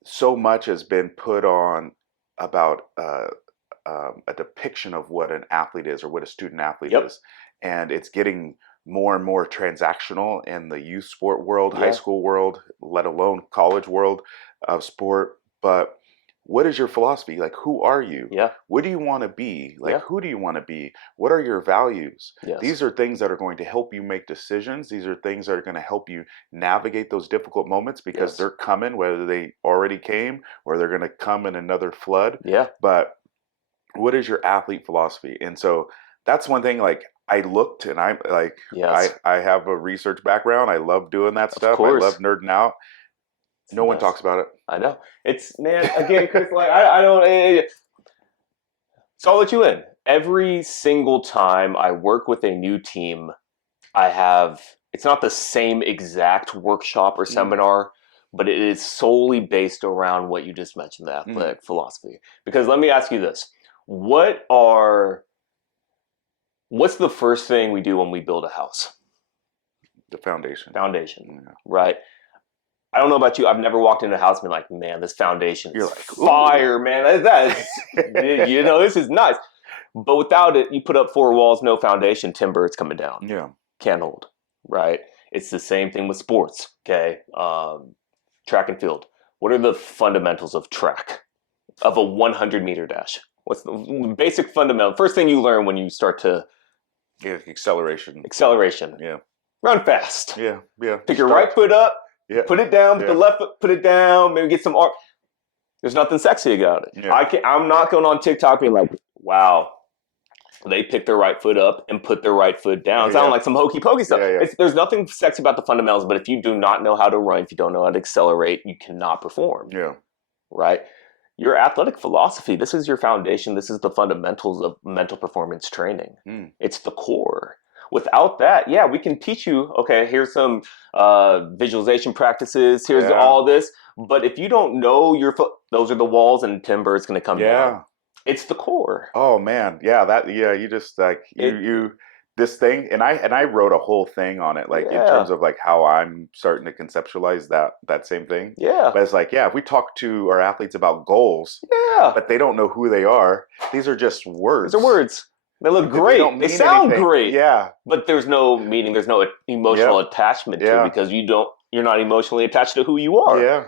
so much has been put on about a depiction of what an athlete is or what a student athlete Yep. is, and it's getting more and more transactional in the youth sport world, high Yeah. school world, let alone college world of sport. But what is your philosophy? Like, who are you? Yeah. What do you want to be? Like, Yeah. who do you want to be? What are your values? Yes. These are things that are going to help you make decisions. These are things that are going to help you navigate those difficult moments, because Yes. they're coming, whether they already came or they're going to come in another flood. Yeah. But what is your athlete philosophy? And so that's one thing, like I looked, and I'm like, Yes. I have a research background. I love doing that Of stuff. I love course. nerding out. It's the No one best. talks about I know. It's, man, again, Chris, like, I don't, so I'll let you in. Every single time I work with a new team, It's not the same exact workshop or Mm, seminar, but it is solely based around what you just mentioned, the mm. athletic philosophy. Because let me ask you this. What are what's the first thing we do when we build a house? The foundation. Foundation, Yeah. right? I don't know about you. I've never walked into a house and been like, man, this foundation You're is like, ooh. fire, man. That's, this is nice. But without it, you put up four walls, no foundation, timber, it's coming down. Yeah. Can't hold, right? It's the same thing with sports, okay? Track and field. What are the fundamentals of track, of a 100-meter dash? What's the basic fundamental? First thing you learn when you start to Yeah. Acceleration. acceleration, Yeah. run fast. Yeah. Yeah. You Pick your right start. foot up, Yeah. put it down, with the Yeah. left foot, put it down, maybe get some arm. There's nothing sexy about it. Yeah. I'm not going on TikTok being like, wow, they picked their right foot up and put their right foot down. It sounds Yeah. like some hokey pokey stuff. Yeah. Yeah. There's nothing sexy about the fundamentals, but if you do not know how to run, if you don't know how to accelerate, you cannot perform, Yeah. right? Your athletic philosophy, this is your foundation. This is the fundamentals of mental performance training. Mm. It's the core. Without that, yeah, we can teach you, okay, here's some visualization practices, here's Yeah. all this. But if you don't know your foot, those are the walls and timber, it's going to come down. Yeah. It's the core. Oh man, yeah, you just like It this thing, and I wrote a whole thing on it, like in yeah, terms of like how I'm starting to conceptualize that same thing. yeah, But it's like, yeah, if we talk to our athletes about goals, yeah. but they don't know who they are, these are just These are words. words. They look They don't great. They mean sound anything. great. Yeah. But there's no meaning. There's no emotional Yep. attachment to it Yeah. because you're not emotionally attached to who you are. Yeah.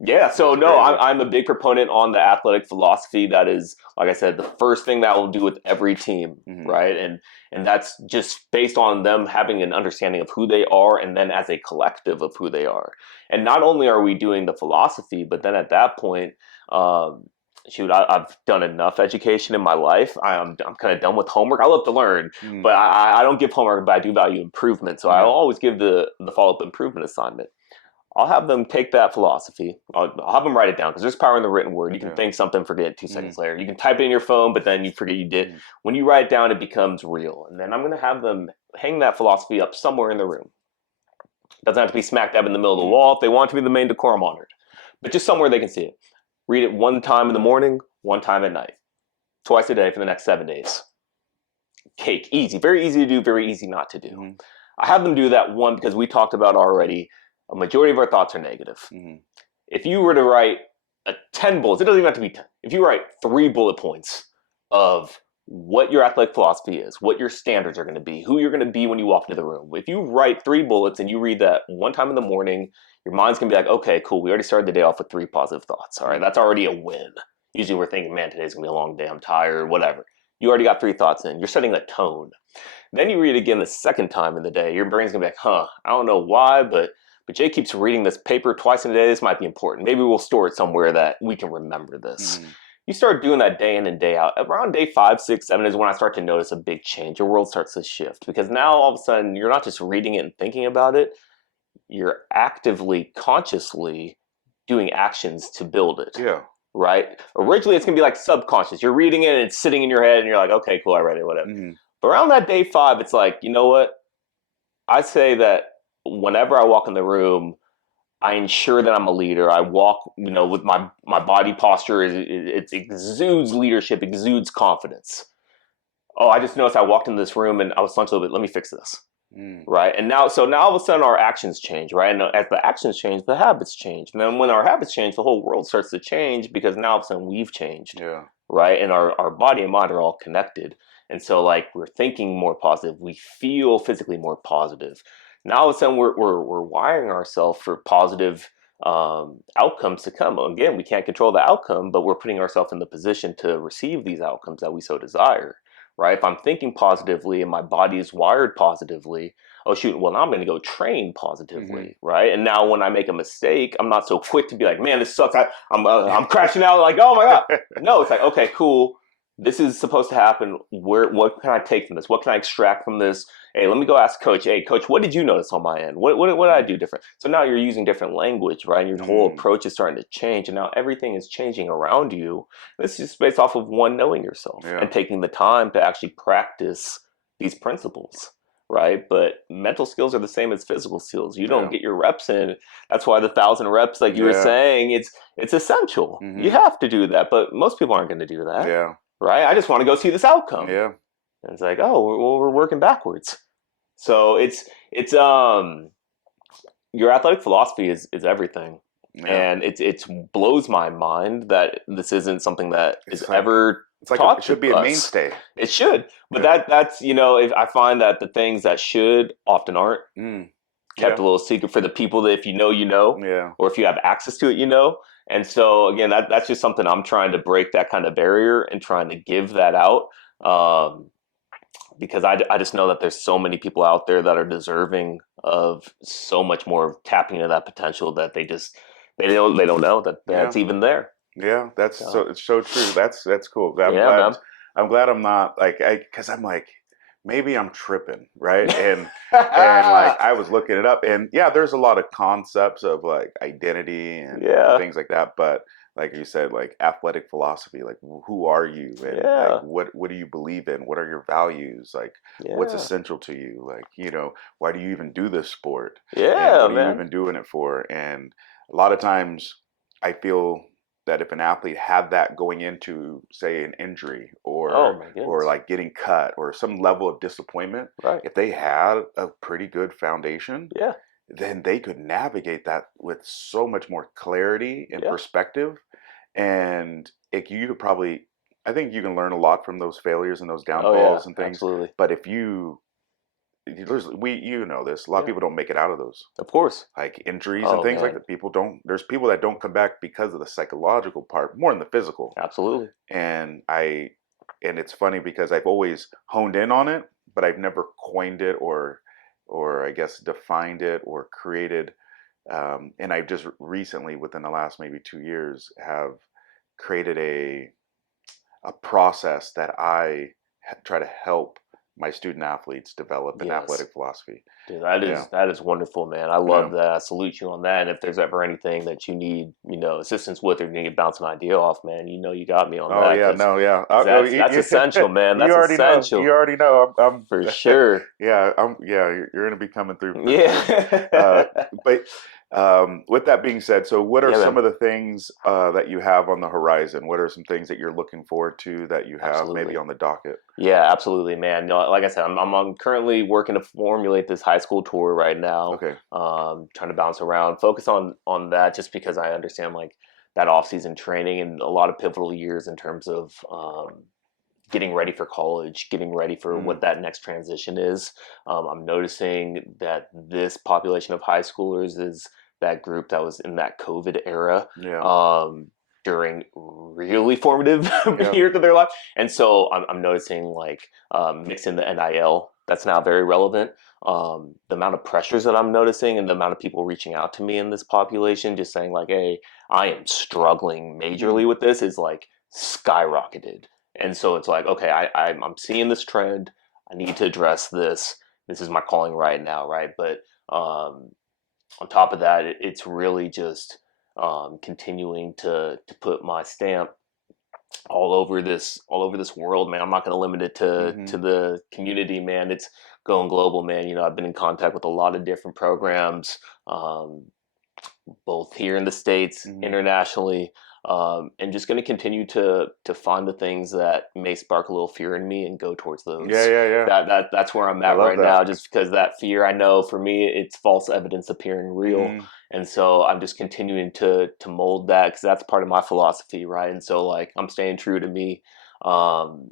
Yeah, so That's no, crazy. I'm a big proponent on the athletic philosophy. That is, like I said, the first thing that will do with every team, Hmm. right? And that's just based on them having an understanding of who they are, and then as a collective of who they are. And not only are we doing the philosophy, but then at that point, um, I've done enough education in my life. I'm kind of done with homework. I love to learn, Hmm. but I don't give homework, but I do value improvement. So I'll Yeah. always give the follow up improvement assignment. I'll have them take that philosophy. I'll have them write it down because there's power in the written word. You can Yeah. think something, forget it 2 seconds Mm. later. You can type it in your phone, but then you forget you did. Mm. When you write it down, it becomes real. And then I'm going to have them hang that philosophy up somewhere in the room. It doesn't have to be smack dab in the middle of the Mm. wall if they want it to be the main decorum honored, but just somewhere they can see it. Read it one time in the morning, one time at night, twice a day for the next 7 days. Cake, easy, very easy to do, very easy not to do. Mm. I have them do that one because we talked about already. A majority of our thoughts are negative. Mm. If you were to write 10 bullets, it doesn't even have to be 10. If you write 3 bullet points of what your athletic philosophy is, what your standards are going to be, who you're going to be when you walk into the room. If you write 3 bullets and you read that one time in the morning, your mind's going to be like, okay, cool. We already started the day off with 3 positive thoughts. All right, Mm. that's already a win. Usually we're thinking, man, today's going to be a long day. I'm tired, whatever. You already got 3 thoughts in. You're setting a tone. Then you read it again the second time in the day. Your brain's going to be like, I don't know why, but Jay keeps reading this paper twice in a day. This might be important. Maybe we'll store it somewhere that we can remember this. Mm. You start doing that day in and day out. Around day 5, 6, 7 is when I start to notice a big change. Your world starts to shift because now all of a sudden you're not just reading it and thinking about it. You're actively, consciously doing actions to build it. Yeah. Right? Originally, it's going to be like subconscious. You're reading it and it's sitting in your head and you're like, okay, cool, I read it, whatever. Mm. But around that day 5, it's like, you know what? I say that whenever I walk in the room, I ensure that I'm a leader. I walk, with my body posture it exudes leadership, exudes confidence. Oh, I just noticed I walked into this room and I was slunched a little bit. Let me fix this, Mm. right? And now all of a sudden our actions change, right? And as the actions change, the habits change. And then when our habits change, the whole world starts to change because now all of a sudden we've changed, Yeah. right? And our body and mind are all connected. And so like we're thinking more positive, we feel physically more positive. Now all of a sudden we're wiring ourselves for positive outcomes to come. Again, we can't control the outcome, but we're putting ourselves in the position to receive these outcomes that we so desire. Right? If I'm thinking positively and my body is wired positively, oh shoot, well now I'm going to go train Mm-hmm. positively, right? And now when I make a mistake, I'm not so quick to be like, man, this sucks. I'm crashing out, like, oh my god. No, it's like, okay, cool. This is supposed to happen. What can I take from this? What can I extract from this? Hey, let me go ask coach. Hey, coach, what did you notice on my end? What did I do different? So now you're using different language, right? And your whole Mm. approach is starting to change, and now everything is changing around you. This is based off of one knowing yourself Yeah. and taking the time to actually practice these principles, right? But mental skills are the same as physical skills. You don't Yeah. get your reps in. That's why the 1,000 reps, like you were Yeah. saying, it's essential. You Hmm. have to do that, but most people aren't going to do that, Yeah. right? I just want to go see this outcome. Yeah. And it's like, oh, well, we're working backwards. So it's your athletic philosophy is everything, Yeah. and it's blows my mind that this isn't something that is It's like ever it taught to should be a us. mainstay. It should, but Yeah. that's if I find that the things that should often aren't Mm. kept Yeah. a little secret for the people that if you know, you know, Yeah. or if you have access to it, you know. And so again, that's just something I'm trying to break that kind of barrier and trying to give that out. Because I just know that there's so many people out there that are deserving of so much more of tapping into that potential that they don't know that Yeah. that's even there. Yeah. That's so So it's so true. That's cool. yeah, man. I'm glad I'm not like because I'm like maybe I'm tripping, right? And like I was looking it up, and yeah, there's a lot of concepts of like identity and Yeah, things like that, but like you said, like athletic philosophy, like who are you, and like yeah, what do you believe in? What are your values? Like what's yeah, essential to you? Like why do you even do this sport? And yeah, what are you man. even doing it for? And a lot of times, I feel that if an athlete had that going into say an injury Oh my or goodness. like getting cut or some level of disappointment, Right. if they had a pretty good foundation, Yeah, then they could navigate that with so much more clarity and yeah. perspective. And you could probably, I think you can learn a lot from those failures and those Oh yeah, downfalls and things. absolutely. But if you, there's, we, you know this, a lot of Yeah, people don't make it out of those of course. like injuries and Oh things like man, that. People don't, there's people that don't come back because of the psychological part more than the physical. absolutely. And it's funny because I've always honed in on it, but I've never coined it or I guess defined it or created. And I've just recently, within the last maybe 2 years, have created a process that I try to help my student athletes develop an Yes. athletic philosophy. Dude, that Yeah, is wonderful, man. I yeah. love that. I salute you on that. And if there's ever anything that you need, assistance with, or you need to bounce an idea off, man, you got me on Oh that yeah, because no, yeah. Oh, that's essential, man. you That's already know. You essential already know. for I'm sure. yeah, yeah. You're gonna be coming through for sure. Uh, Yeah, but with that being said, so what are yeah, some man. of the things that you have on the horizon? What are some things that you're looking forward to that you have maybe Absolutely. on the docket? Yeah, absolutely, man. No, like I said, I'm currently working to formulate this high school tour right now. Okay. Trying to bounce around, focus on that, just because I understand like that off season training and a lot of pivotal years in terms of getting ready for college, getting ready for Mm, what that next transition is. I'm noticing that this population of high schoolers is that group that was in that COVID era yeah. um, during really formative Yeah. years of their life. And so I'm noticing like mixing the NIL, that's now very relevant. The amount of pressures that I'm noticing and the amount of people reaching out to me in this population, just saying like, hey, I am struggling Mm, majorly with this, is like skyrocketed. And so it's like, okay, I'm seeing this trend. I need to address this. This is my calling right now, right? But on top of that, it's really just continuing to put my stamp all over this world, man. I'm not going to limit it to mm-hmm. the community, man. It's going global, man. I've been in contact with a lot of different programs. Um, both here in the states, Mm-hmm. internationally, and just going to continue to find the things that may spark a little fear in me and go towards Yeah, those. yeah, yeah. That's where I'm I at love right that. now. Just because that fear, I know for me, it's false evidence appearing real, Mm-hmm. and so I'm just continuing to mold that because that's part of my philosophy, right? And so like I'm staying true to me. Um,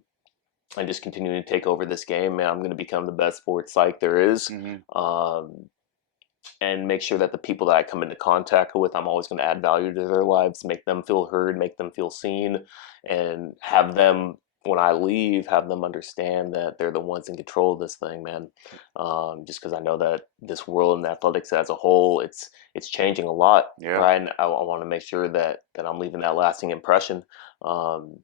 and just continuing to take over this game, man. I'm going to become the best sports psych there is. Mm-hmm. Um, and make sure that the people that I come into contact with, I'm always going to add value to their lives, make them feel heard, make them feel seen, and have them, when I leave, have them understand that they're the ones in control of this thing, man. Just because I know that this world and athletics as a whole, it's changing a lot, Yeah, right? And I want to make sure that I'm leaving that lasting impression um,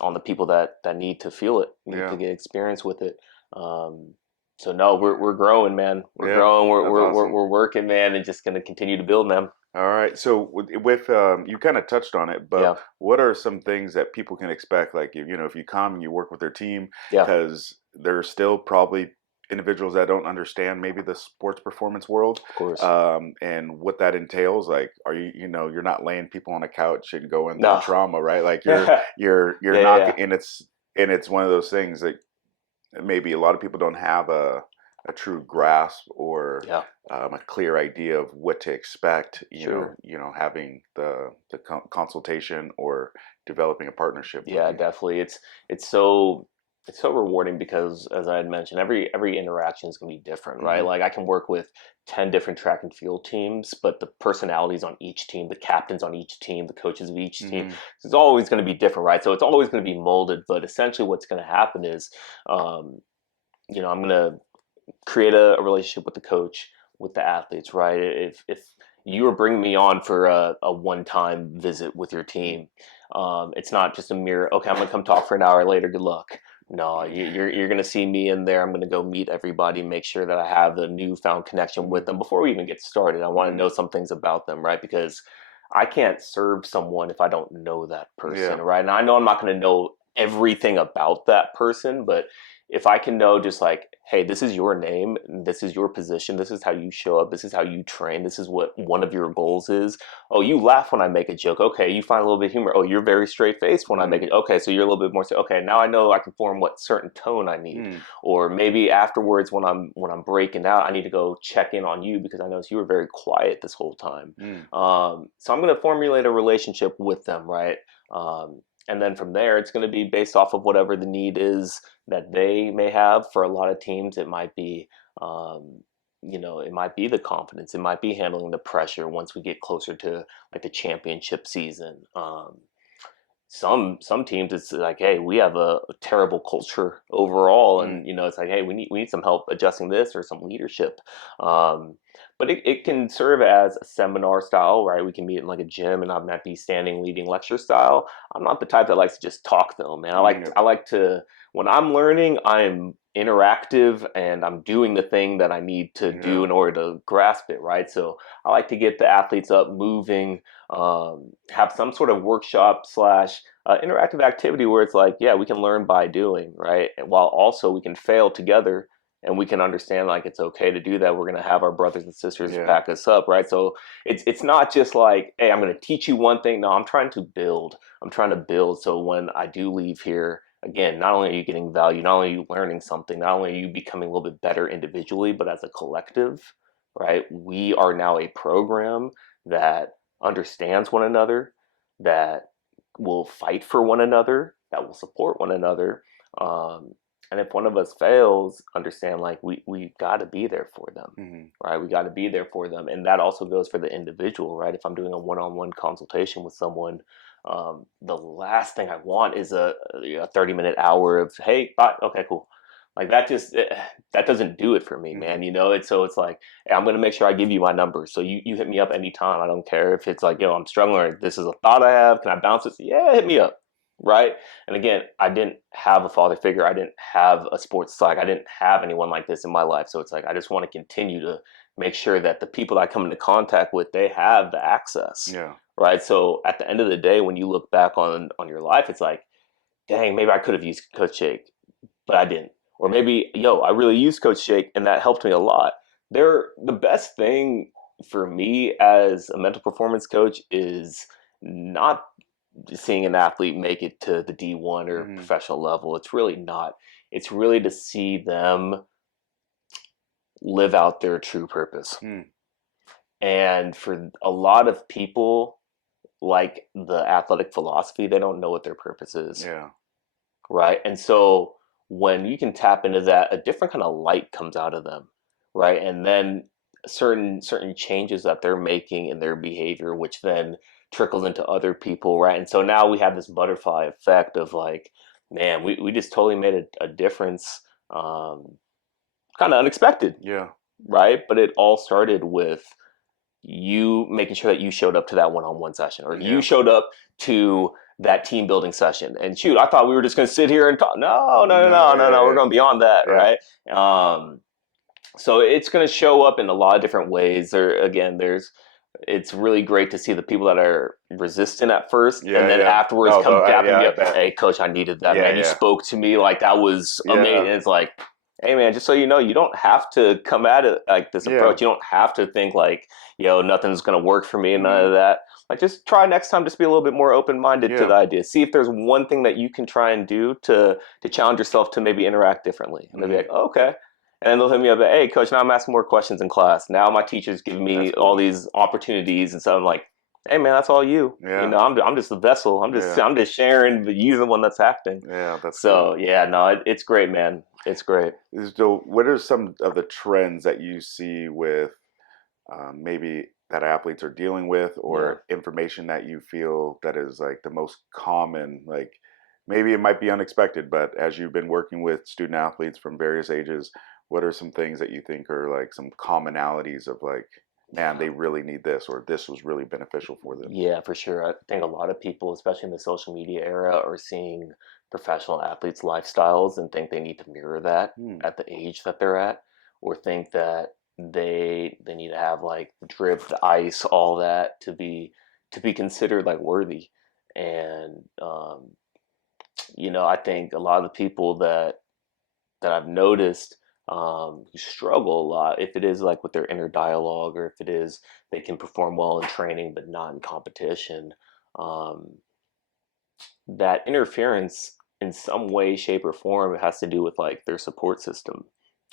on the people that need to feel it, need to yeah, get experience with it. Um, so no, we're growing, man. We're yeah. growing. We're That's we're we're, awesome. we're working, man, and just gonna continue to build, man. All right. So with you kind of touched on it, but Yeah, what are some things that people can expect? Like if you come and you work with their team, yeah, because they're still probably individuals that don't understand maybe the sports performance world, Of course. and what that entails. Like, are you, you're not laying people on a couch and going through No. trauma, right? Like Yeah, you're yeah, not, yeah. and it's one of those things that maybe a lot of people don't have a true grasp or Yeah, a clear idea of what to expect. sure. Having the consultation or developing a partnership with Yeah, you. definitely. It's so rewarding because, as I had mentioned, every interaction is gonna be different, right? Hmm. Like I can work with 10 different track and field teams, but the personalities on each team, the captains on each team, the coaches of each team, Hmm. it's always going to be different, right? So it's always going to be molded. But essentially, what's going to happen is, um, I'm going to create a relationship with the coach, with the athletes, right? If you are bringing me on for a one-time visit with your team, it's not just a mere, okay, I'm gonna come talk for an hour later, good luck. No, you're gonna see me in there. I'm gonna go meet everybody, make sure that I have the newfound connection with Hmm. them before we even get started. I want to Hmm. know some things about them, right? Because I can't serve someone if I don't know that person, Yeah. right? And I know I'm not gonna know everything about that person, but if I can know just like, hey, this is your name, this is your position, this is how you show up, this is how you train, this is what one of your goals is. Oh, you laugh when I make a joke. Okay, you find a little bit of humor. Oh, you're very straight faced when I make Hmm. it. Okay, so you're a little bit more. Okay, now I know I can form what certain tone I need. Hmm. Or maybe afterwards, when I'm breaking out, I need to go check in on you because I noticed you were very quiet this whole time. Hmm. So I'm going to formulate a relationship with them, right? And then from there, it's going to be based off of whatever the need is that they may have. For a lot of teams, it might be, it might be the confidence, it might be handling the pressure once we get closer to like the championship season. Some teams, it's like, hey, we have a terrible culture overall, Hmm. and it's like, hey, we need some help adjusting this or some leadership. Um, but it can serve as a seminar style, right? We can meet in like a gym, and I might be standing leading lecture style. I'm not the type that likes to just talk though, man. I like Yeah. I like to, when I'm learning, I'm interactive and I'm doing the thing that I need to do Yeah. in order to grasp it, right? So I like to get the athletes up moving, have some sort of workshop slash interactive activity where it's like, yeah, we can learn by doing, right? And while also we can fail together and we can understand like it's okay to do that. We're going to have our brothers and sisters Yeah. back us up, right? So it's not just like, hey, I'm going to teach you one thing. No, I'm trying to build. I'm trying to build. So when I do leave here, again, not only are you getting value, not only are you learning something, not only are you becoming a little bit better individually, but as a collective, right? We are now a program that understands one another, that will fight for one another, that will support one another. Um, and if one of us fails, understand like we got to be there for them, Hmm. right? We got to be there for them, and that also goes for the individual, right? If I'm doing a one-on-one consultation with someone, the last thing I want is a 30-minute hour of, hey, bye, okay, cool. Like that just that doesn't do it for me, Hmm. man. It's like, hey, I'm gonna make sure I give you my number, so you hit me up anytime. I don't care if it's like, yo, I'm struggling, or this is a thought I have. Can I bounce this? Yeah, hit me up, right? And again, I didn't have a father figure. I didn't have a sports psych. I didn't have anyone like this in my life. So it's like I just want to continue to make sure that the people that I come into contact with, they have the access, Yeah. right? So at the end of the day, when you look back on your life, it's like, dang, maybe I could have used Coach Shake, but I didn't. Or maybe, yo, I really used Coach Shake and that helped me a lot. The best thing for me as a mental performance coach is not seeing an athlete make it to the D1 or Hmm. professional level. It's really not. It's really to see them live out their true purpose. Hmm. And for a lot of people, like the athletic philosophy, they don't know what their purpose is, Yeah. right? And so when you can tap into that, a different kind of light comes out of them, right? And then certain changes that they're making in their behavior, which then trickles into other people, right? And so now we have this butterfly effect of like, man, we just totally made a difference, kind of unexpected, Yeah. right? But it all started with you making sure that you showed up to that one-on-one session, or you Yeah. showed up to that team building session. And shoot, I thought we were just going to sit here and talk. No, no, no, No. no, no, Yeah. no. We're Yeah. going beyond that, Yeah. right? So it's going to show up in a lot of different ways. It's really great to see the people that are resistant at first, and Yeah. then Yeah. afterwards No. come Though. Yeah. dapping me I up. bet. Hey, coach, I needed that, Yeah. man. You Yeah. spoke to me like that was amazing. Yeah. It's like, Hey man, just so you know, you don't have to come at it like this Yeah. approach. You don't have to think like, nothing's gonna work for me and none of Mm, that. Like just try next time, just be a little bit more open-minded to yeah. the idea. See if there's one thing that you can try and do to challenge yourself to maybe interact differently. And they'll be Mm, like, oh, okay. And then they'll hit me up, hey coach, now I'm asking more questions in class. Now my teacher's giving that's me all cool. these opportunities, and so I'm like, hey man, that's all you. Yeah. I'm just a vessel. Yeah. I'm just sharing, but you're the one that's acting. Yeah. That's good. So yeah, no, it's great, man. It's great. So, what are some of the trends that you see with maybe that athletes are dealing with, Yeah. or information that you feel that is like the most common? Like maybe it might be unexpected, but as you've been working with student athletes from various ages, what are some things that you think are like some commonalities of like, man, Yeah. they really need this, or this was really beneficial for them? Yeah, for sure. I think a lot of people, especially in the social media era, are seeing professional athletes' lifestyles and think they need to mirror that Hmm. at the age that they're at, or think that they need to have like the drip, the ice, all that to be considered like worthy. And I think a lot of the people that I've noticed who struggle a lot, if it is like with their inner dialogue, or if it is they can perform well in training but not in competition, um, that interference in some way, shape, or form, it has to do with like their support system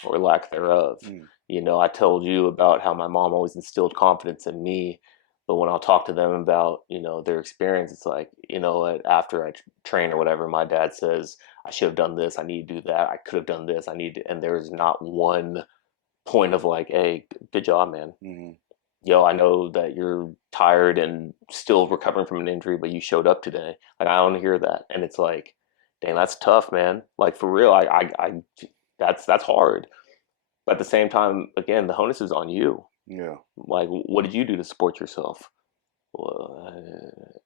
or lack thereof. Hmm. I told you about how my mom always instilled confidence in me, but when I'll talk to them about their experience, it's like after I train or whatever, my dad says I should have done this, I need to do that, I could have done this, I need to, and there's not one point of like, hey, good job, man. Hmm. I know that you're tired and still recovering from an injury, but you showed up today. Like, I don't hear that. And it's like, dang, that's tough, man. Like, for real, that's hard. But at the same time, again, the onus is on you. Yeah. Like, what did you do to support yourself? Well,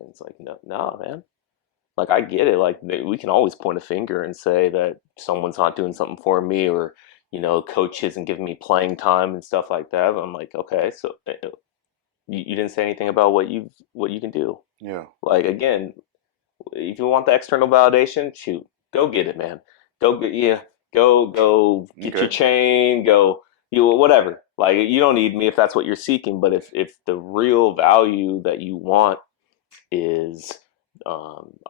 it's like, no, no, man. Like, I get it. Like, we can always point a finger and say that someone's not doing something for me, or, coach isn't giving me playing time and stuff like that. But I'm like, okay, so you didn't say anything about what you can do. Yeah. Like, again, if you want the external validation, shoot, go get it, man. Go get, yeah, go get your Okay. chain, go, whatever. Like, you don't need me if that's what you're seeking. But if the real value that you want is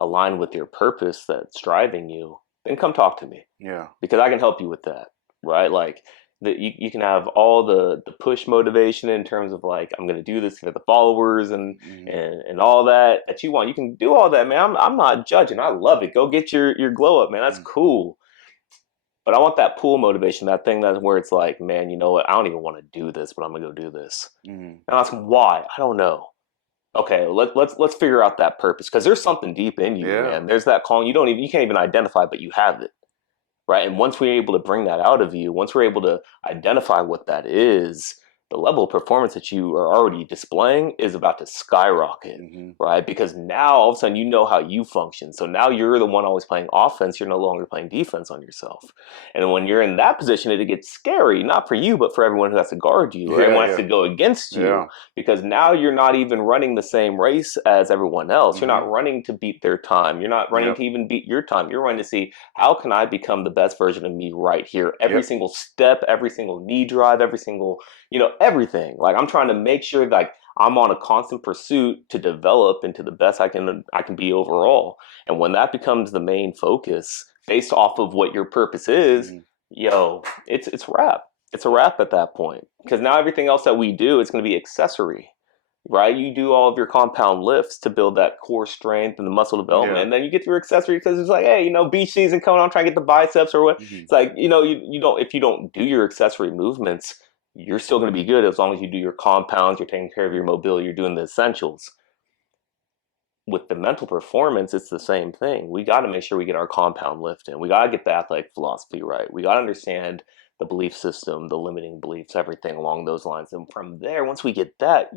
aligned with your purpose that's driving you, then come talk to me, Yeah. because I can help you with that, right? Like, you can have all the push motivation in terms of like, I'm gonna do this for the followers and Hmm. and all that you want. You can do all that, man. I'm not judging. I love it. Go get your glow up, man. That's cool. But I want that pull motivation, that thing that's where it's like, man, you know what? I don't even want to do this, but I'm gonna go do this. Hmm. And I ask why. I don't know. Okay, let's figure out that purpose, because there's something deep in you, Yeah. man. There's that calling you can't even identify, but you have it, right? And once we're able to bring that out of you, once we're able to identify what that is, the level of performance that you are already displaying is about to skyrocket, Hmm. right? Because now all of a sudden you know how you function. So now you're the one always playing offense. You're no longer playing defense on yourself. And when you're in that position, it gets scary, not for you, but for everyone who has to guard you, or Yeah. everyone has to Yeah. go against you, Yeah. because now you're not even running the same race as everyone else. You're Hmm. not running to beat their time. You're not running Yep. to even beat your time. You're running to see, how can I become the best version of me right here? Every Yep. single step, every single knee drive, every single, everything. Like, I'm trying to make sure like I'm on a constant pursuit to develop into the best I can be overall. And when that becomes the main focus based off of what your purpose is, Hmm. it's wrap. It's a wrap at that point. Because now everything else that we do, it's going to be accessory, right? You do all of your compound lifts to build that core strength and the muscle development, Yeah. and then you get your accessory because it's like, hey, beach season coming on, trying to get the biceps or what. Hmm. It's like, you don't, if you don't do your accessory movements, you're still going to be good as long as you do your compounds, you're taking care of your mobility, you're doing the essentials. With the mental performance, it's the same thing. We got to make sure we get our compound lift in. We got to get the athletic philosophy right. We got to understand the belief system, the limiting beliefs, everything along those lines. And from there, once we get that,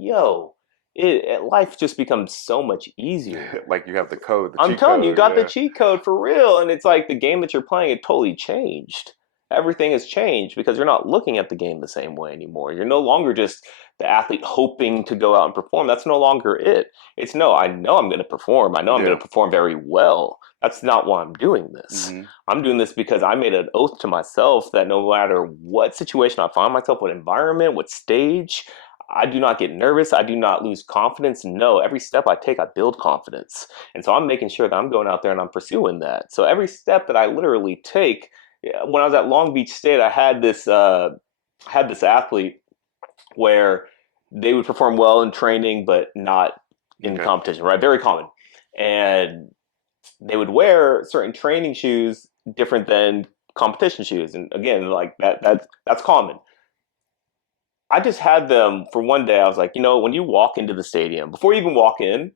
life just becomes so much easier. Like you have the code, the I'm cheat telling you, you code. got the Yeah. cheat code for real. And it's like the game that you're playing, it totally changed. Everything has changed because you're not looking at the game the same way anymore. You're no longer just the athlete hoping to go out and perform. That's no longer it. It's no, I know I'm going to perform. I know I'm going Yeah. to perform very well. That's not why I'm doing this. Hmm. I'm doing this because I made an oath to myself that no matter what situation I find myself, what environment, what stage, I do not get nervous. I do not lose confidence. No, every step I take, I build confidence. And so I'm making sure that I'm going out there and I'm pursuing that. So every step that I literally take, when I was at Long Beach State, I had this athlete where they would perform well in training, but not in Okay. competition, right? Very common. And they would wear certain training shoes different than competition shoes. And again, like that's common. I just had them for one day. I was like, when you walk into the stadium, before you even walk in,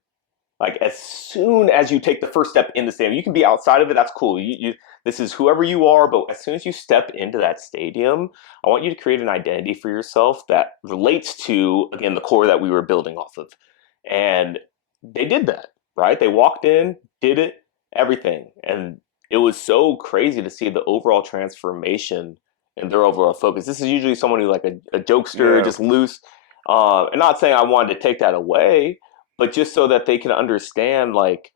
like as soon as you take the first step in the stadium, you can be outside of it. That's cool. This is whoever you are. But as soon as you step into that stadium, I want you to create an identity for yourself that relates to, again, the core that we were building off of. And they did that, right? They walked in, did it, everything. And it was so crazy to see the overall transformation in their overall focus. This is usually someone who's like a jokester, Yeah. just loose. And not saying I wanted to take that away, but just so that they can understand, like,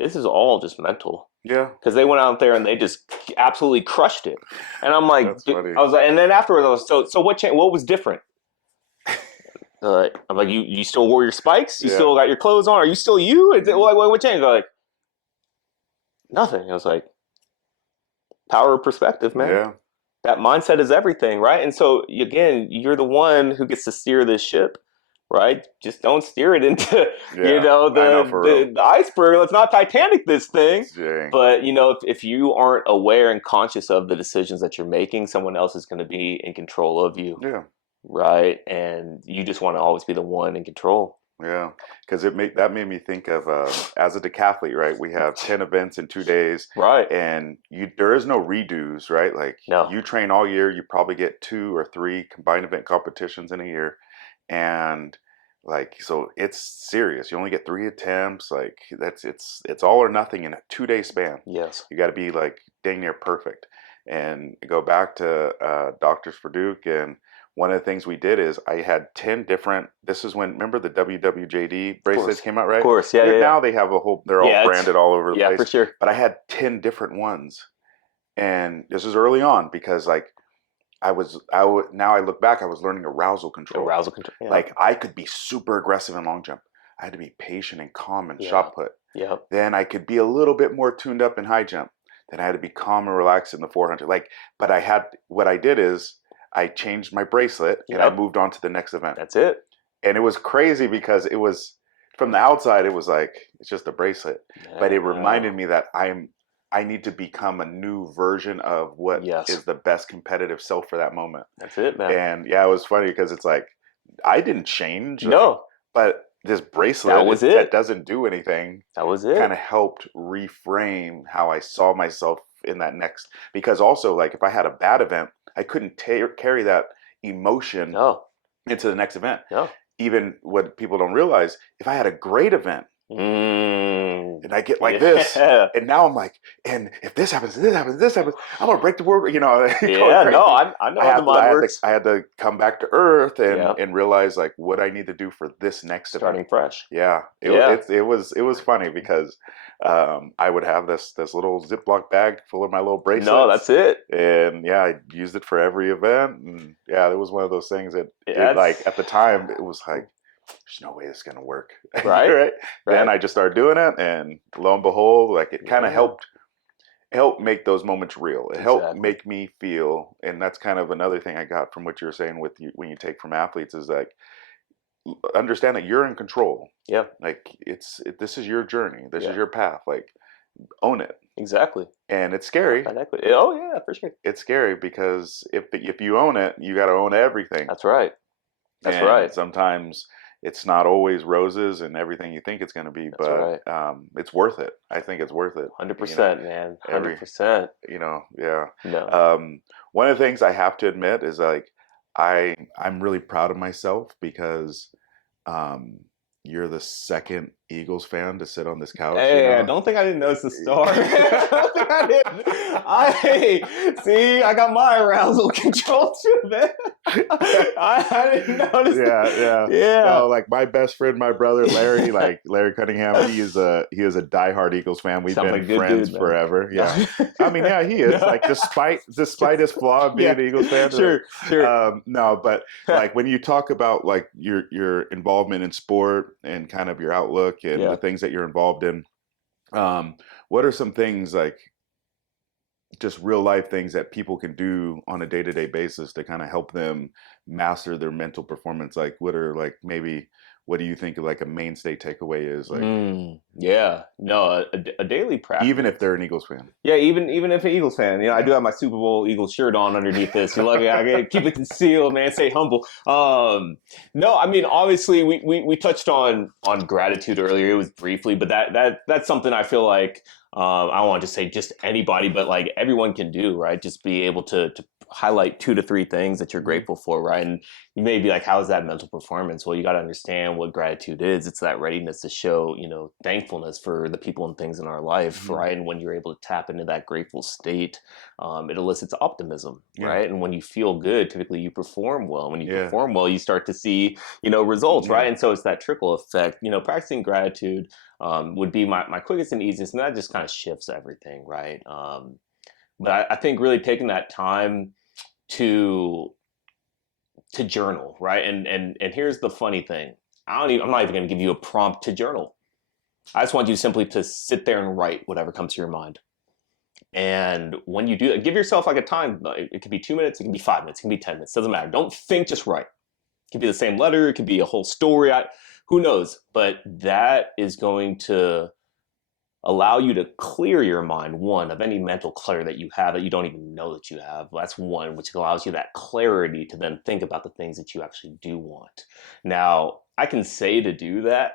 this is all just mental. Yeah. Because they went out there and they just absolutely crushed it. And I'm like, That's funny. I was like, and then afterwards I was so what changed? What was different? I'm like, you still wore your spikes? You Yeah. still got your clothes on? Are you still you? What changed? They're like, nothing. I was like, power of perspective, man. Yeah. That mindset is everything, right? And so again, you're the one who gets to steer this ship, right? Just don't steer it into, Yeah. I know for real. the iceberg. Let's not Titanic this thing. Dang. But if you aren't aware and conscious of the decisions that you're making, someone else is going to be in control of you, Yeah. right? And you just want to always be the one in control. Yeah, because that made me think of as a decathlete, right? We have 10 events in 2 days, Right. and there is no redos, right? Like No. you train all year, you probably get 2 or 3 combined event competitions in a year, and like so it's serious. You only get 3 attempts. Like it's all or nothing in a 2 day span. Yes. You got to be like dang near perfect. And go back to Doctors for Duke, and one of the things we did is I had 10 different. This is when, remember the WWJD bracelets came out, Of right? course. Yeah. Yeah. Now they have a whole. They're all Yeah. branded all over the Yeah, for place. sure. But I had 10 different ones, and this is early on because like now I look back, I was learning arousal control. Arousal control. Yeah. Like I could be super aggressive in long jump. I had to be patient and calm in Yeah. shot put. Yeah. Then I could be a little bit more tuned up in high jump. Then I had to be calm and relaxed in the 400. Like, but what I did is I changed my bracelet and I Yep. moved on to the next event. That's it. And it was crazy because it was from the outside, it was like it's just a bracelet. But it reminded me that I need to become a new version of what Yes. is the best competitive self for that moment. That's it, man. And yeah, it was funny because it's like I didn't change. No. But this bracelet That was it. that doesn't do anything That was it. kind of helped reframe how I saw myself in that next. Because also, like, if I had a bad event, I couldn't carry that emotion No. into the next event. No. Even what people don't realize, if I had a great event and I get like this, and now I'm like, and if this happens, this happens, this happens, I'm gonna break the world. You know, Yeah. No. I know how the mind works. I had to come back to earth and Yeah. and realize like what I need to do for this next Starting event. fresh. Yeah, Yeah. it was funny because I would have this little Ziploc bag full of my little bracelets. No, that's it. And yeah, I used it for every event, and yeah, it was one of those things that That's- like at the time it was like, there's no way this is gonna work, Right. right? Then Right. I just started doing it, and lo and behold, like it kind of Yeah. helped make those moments real. It helped Exactly. make me feel, and that's kind of another thing I got from what you were saying with you when you take from athletes is like understand that you're in control. Yeah. Like this is your journey. This Yeah. is your path. Like own it. Exactly. And it's scary. That equity. Oh yeah, for sure. It's scary because if you own it, you got to own everything. That's right. That's And right. sometimes it's not always roses and everything you think it's going to be, That's but it's worth it. I think it's worth it. 100%, man. every- 100%. Yeah. No. One of the things I have to admit is like I'm really proud of myself because you're the second Eagles fan to sit on this couch, you Hey, I know? don't think I didn't notice the star. I don't think I did. See, I got my arousal control too, man. I didn't notice. Yeah, yeah. Yeah. No, like my best friend, my brother Larry, like Larry Cunningham, he is a diehard Eagles fan. We've Sounds been like a good friends dude, man. forever. Yeah. I mean, yeah, he is. Like despite his flaw of being Yeah, an Eagles fan, like, sure, sure. no, but like when you talk about like your involvement in sport and kind of your outlook and the Yeah. things that you're involved in, what are some things like just real life things that people can do on a day-to-day basis to kind of help them master their mental performance? Like what are like maybe what do you think like a mainstay takeaway is, like Yeah. No, a daily even practice. if they're an Eagles fan? Yeah, even if an Eagles fan, I Yeah. do have my Super Bowl Eagles shirt on underneath this. You lucky I gotta keep it concealed, man. Stay humble. No, I mean obviously we touched on gratitude earlier. It was briefly, but that's something I feel like I don't want to just say just anybody, but like everyone can do, right? Just be able to highlight 2 to 3 things that you're Mhm. grateful for, right? And you may be like, how is that mental performance? Well, you got to understand what gratitude is. It's that readiness to show, thankfulness for the people and things in our life, Mhm. right? And when you're able to tap into that grateful state, it elicits optimism, Yeah. right? And when you feel good, typically you perform well. When you Yeah. perform well, you start to see, results, right? Yeah. And so it's that trickle effect. Practicing gratitude would be my quickest and easiest, and that just kind of shifts everything, right? But I think really taking that time to journal, right? And here's the funny thing. I'm not even going to give you a prompt to journal. I just want you simply to sit there and write whatever comes to your mind. And when you do that, give yourself like a time. It could be 2 minutes, it can be 5 minutes, it can be 10 minutes. Doesn't matter. Don't think, just write. It could be the same letter, it could be a whole story. Who knows? But that is going to allow you to clear your mind, one, of any mental clutter that you have that you don't even know that you have. That's one, which allows you that clarity to then think about the things that you actually do want. Now, I can say to do that,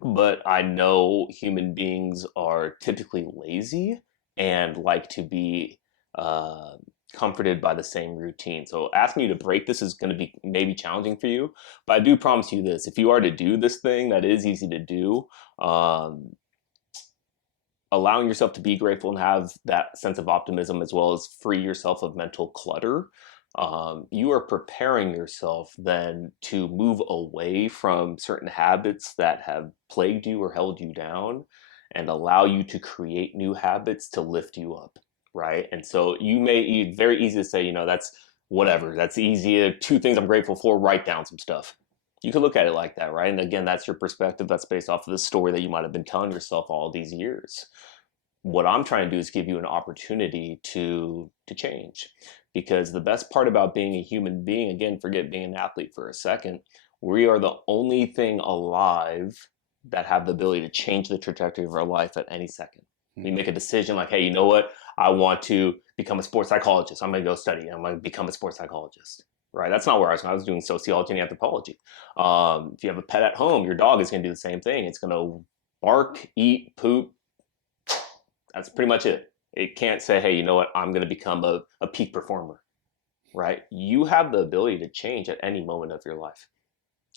but I know human beings are typically lazy and like to be uh, comforted by the same routine. So asking you to break this is going to be maybe challenging for you, but I do promise you this: if you are to do this thing that is easy to do, um, allowing yourself to be grateful and have that sense of optimism as well as free yourself of mental clutter, you are preparing yourself then to move away from certain habits that have plagued you or held you down and allow you to create new habits to lift you up, right? And so you may very easy to say, that's whatever, that's easy. 2 things I'm grateful for, write down some stuff. You could look at it like that, right? And again, that's your perspective. That's based off of the story that you might have been telling yourself all these years. What I'm trying to do is give you an opportunity to change. Because the best part about being a human being, again, forget being an athlete for a second, we are the only thing alive that have the ability to change the trajectory of our life at any second. We make a decision like, hey, you know what? I want to become a sports psychologist. I'm going to go study. I'm going to become a sports psychologist. Right? That's not where I was doing sociology and anthropology. If you have a pet at home, your dog is going to do the same thing. It's going to bark, eat, poop. That's pretty much it. It can't say, hey, you know what? I'm going to become a peak performer, right? You have the ability to change at any moment of your life.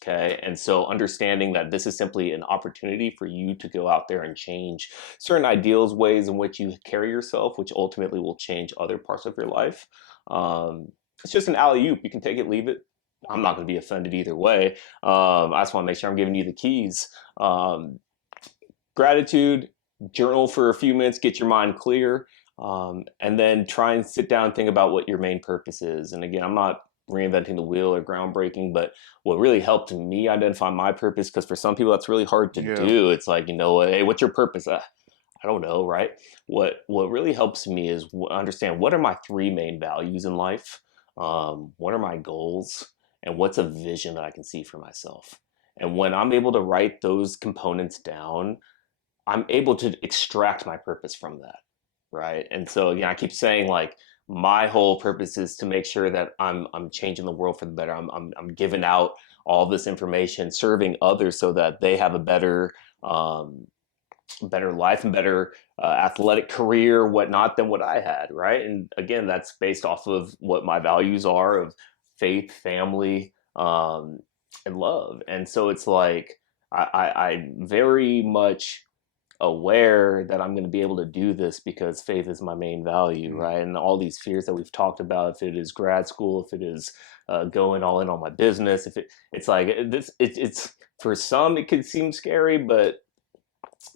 Okay. And so understanding that this is simply an opportunity for you to go out there and change certain ideals, ways in which you carry yourself, which ultimately will change other parts of your life. It's just an alley oop. You can take it, leave it. I'm not going to be offended either way. I just want to make sure I'm giving you the keys. Gratitude, journal for a few minutes, get your mind clear, and then try and sit down and think about what your main purpose is. And again, I'm not reinventing the wheel or groundbreaking, but what really helped me identify my purpose, because for some people that's really hard to Yeah. do. It's like, hey, what's your purpose? I don't know, right? What really helps me is understand what are my 3 main values in life, what are my goals, and what's a vision that I can see for myself. And when I'm able to write those components down, I'm able to extract my purpose from that, right? And so again, I keep saying like my whole purpose is to make sure that I'm changing the world for the better. I'm giving out all this information, serving others so that they have a better life and better athletic career, whatnot, than what I had, right? And again, that's based off of what my values are of faith, family, and love. And so it's like I'm very much aware that I'm going to be able to do this because faith is my main value, Mm, right? And all these fears that we've talked about, if it is grad school, if it is going all in on my business, if it's like it's for some it could seem scary, but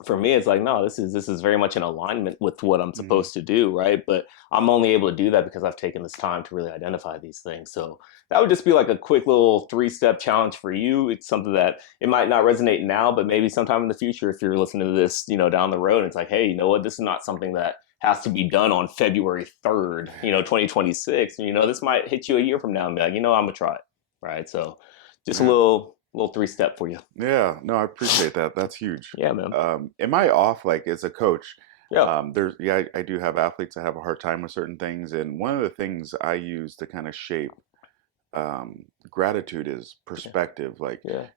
for me it's like no, this is very much in alignment with what I'm mm, supposed to do, right? But I'm only able to do that because I've taken this time to really identify these things. So that would just be like a quick little 3-step challenge for you. It's something that it might not resonate now, but maybe sometime in the future if you're listening to this, down the road, it's like, hey, you know what, this is not something that has to be done on February 3rd, 2026. This might hit you a year from now and be like, I'm gonna try it, right? So just a yeah. little 3-step for you. Yeah, no, I appreciate that. That's huge. Yeah, man. Am I off, like as a coach? Yeah. Yeah, I do have athletes that have a hard time with certain things, and one of the things I use to kind of shape gratitude is Yeah. perspective. Like, Yeah.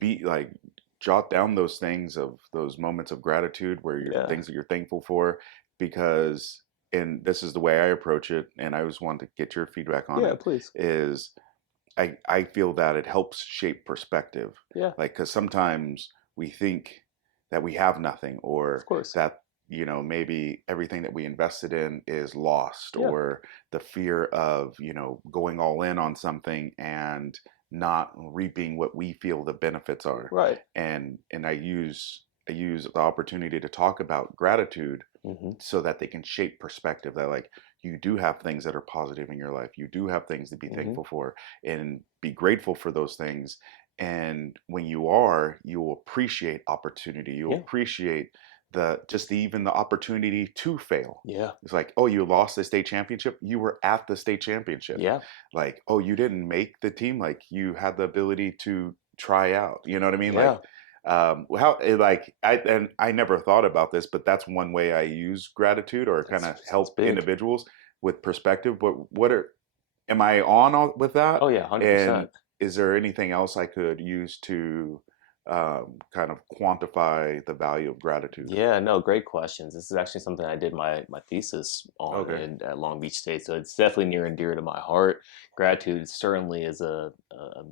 be like, jot down those things of those moments of gratitude where you're Yeah. things that you're thankful for, because, and this is the way I approach it, and I just want to get your feedback on Yeah, it. please. Is I feel that it helps shape perspective. Yeah, Like, because sometimes we think that we have nothing, of or course. that, maybe everything that we invested in is lost, Yeah. or the fear of, going all in on something and not reaping what we feel the benefits are. Right. And I use the opportunity to talk about gratitude Hmm. so that they can shape perspective, that, like, you do have things that are positive in your life, you do have things to be Hmm. thankful for, and be grateful for those things. And when you are, you will appreciate opportunity, you'll Yeah. appreciate even the opportunity to fail. Yeah. It's like, oh, you lost the state championship, you were at the state championship. Yeah. Like, oh, you didn't make the team, like, you had the ability to try out, you know what I mean? Like, Yeah. how like I never thought about this, but that's one way I use gratitude, or kind of That's help big. individuals with perspective. But am I on with that? Oh yeah, 100%. And is there anything else I could use to kind of quantify the value of gratitude? Yeah, no, great questions. This is actually something I did my thesis on Okay. at Long Beach State, so it's definitely near and dear to my heart. Gratitude certainly is a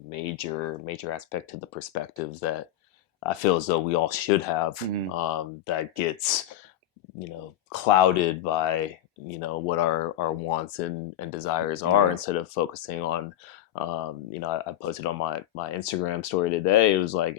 major aspect to the perspective that I feel as though we all should have. Hmm. That gets clouded by what our wants and desires are, Yeah. instead of focusing on I posted on my Instagram story today. It was like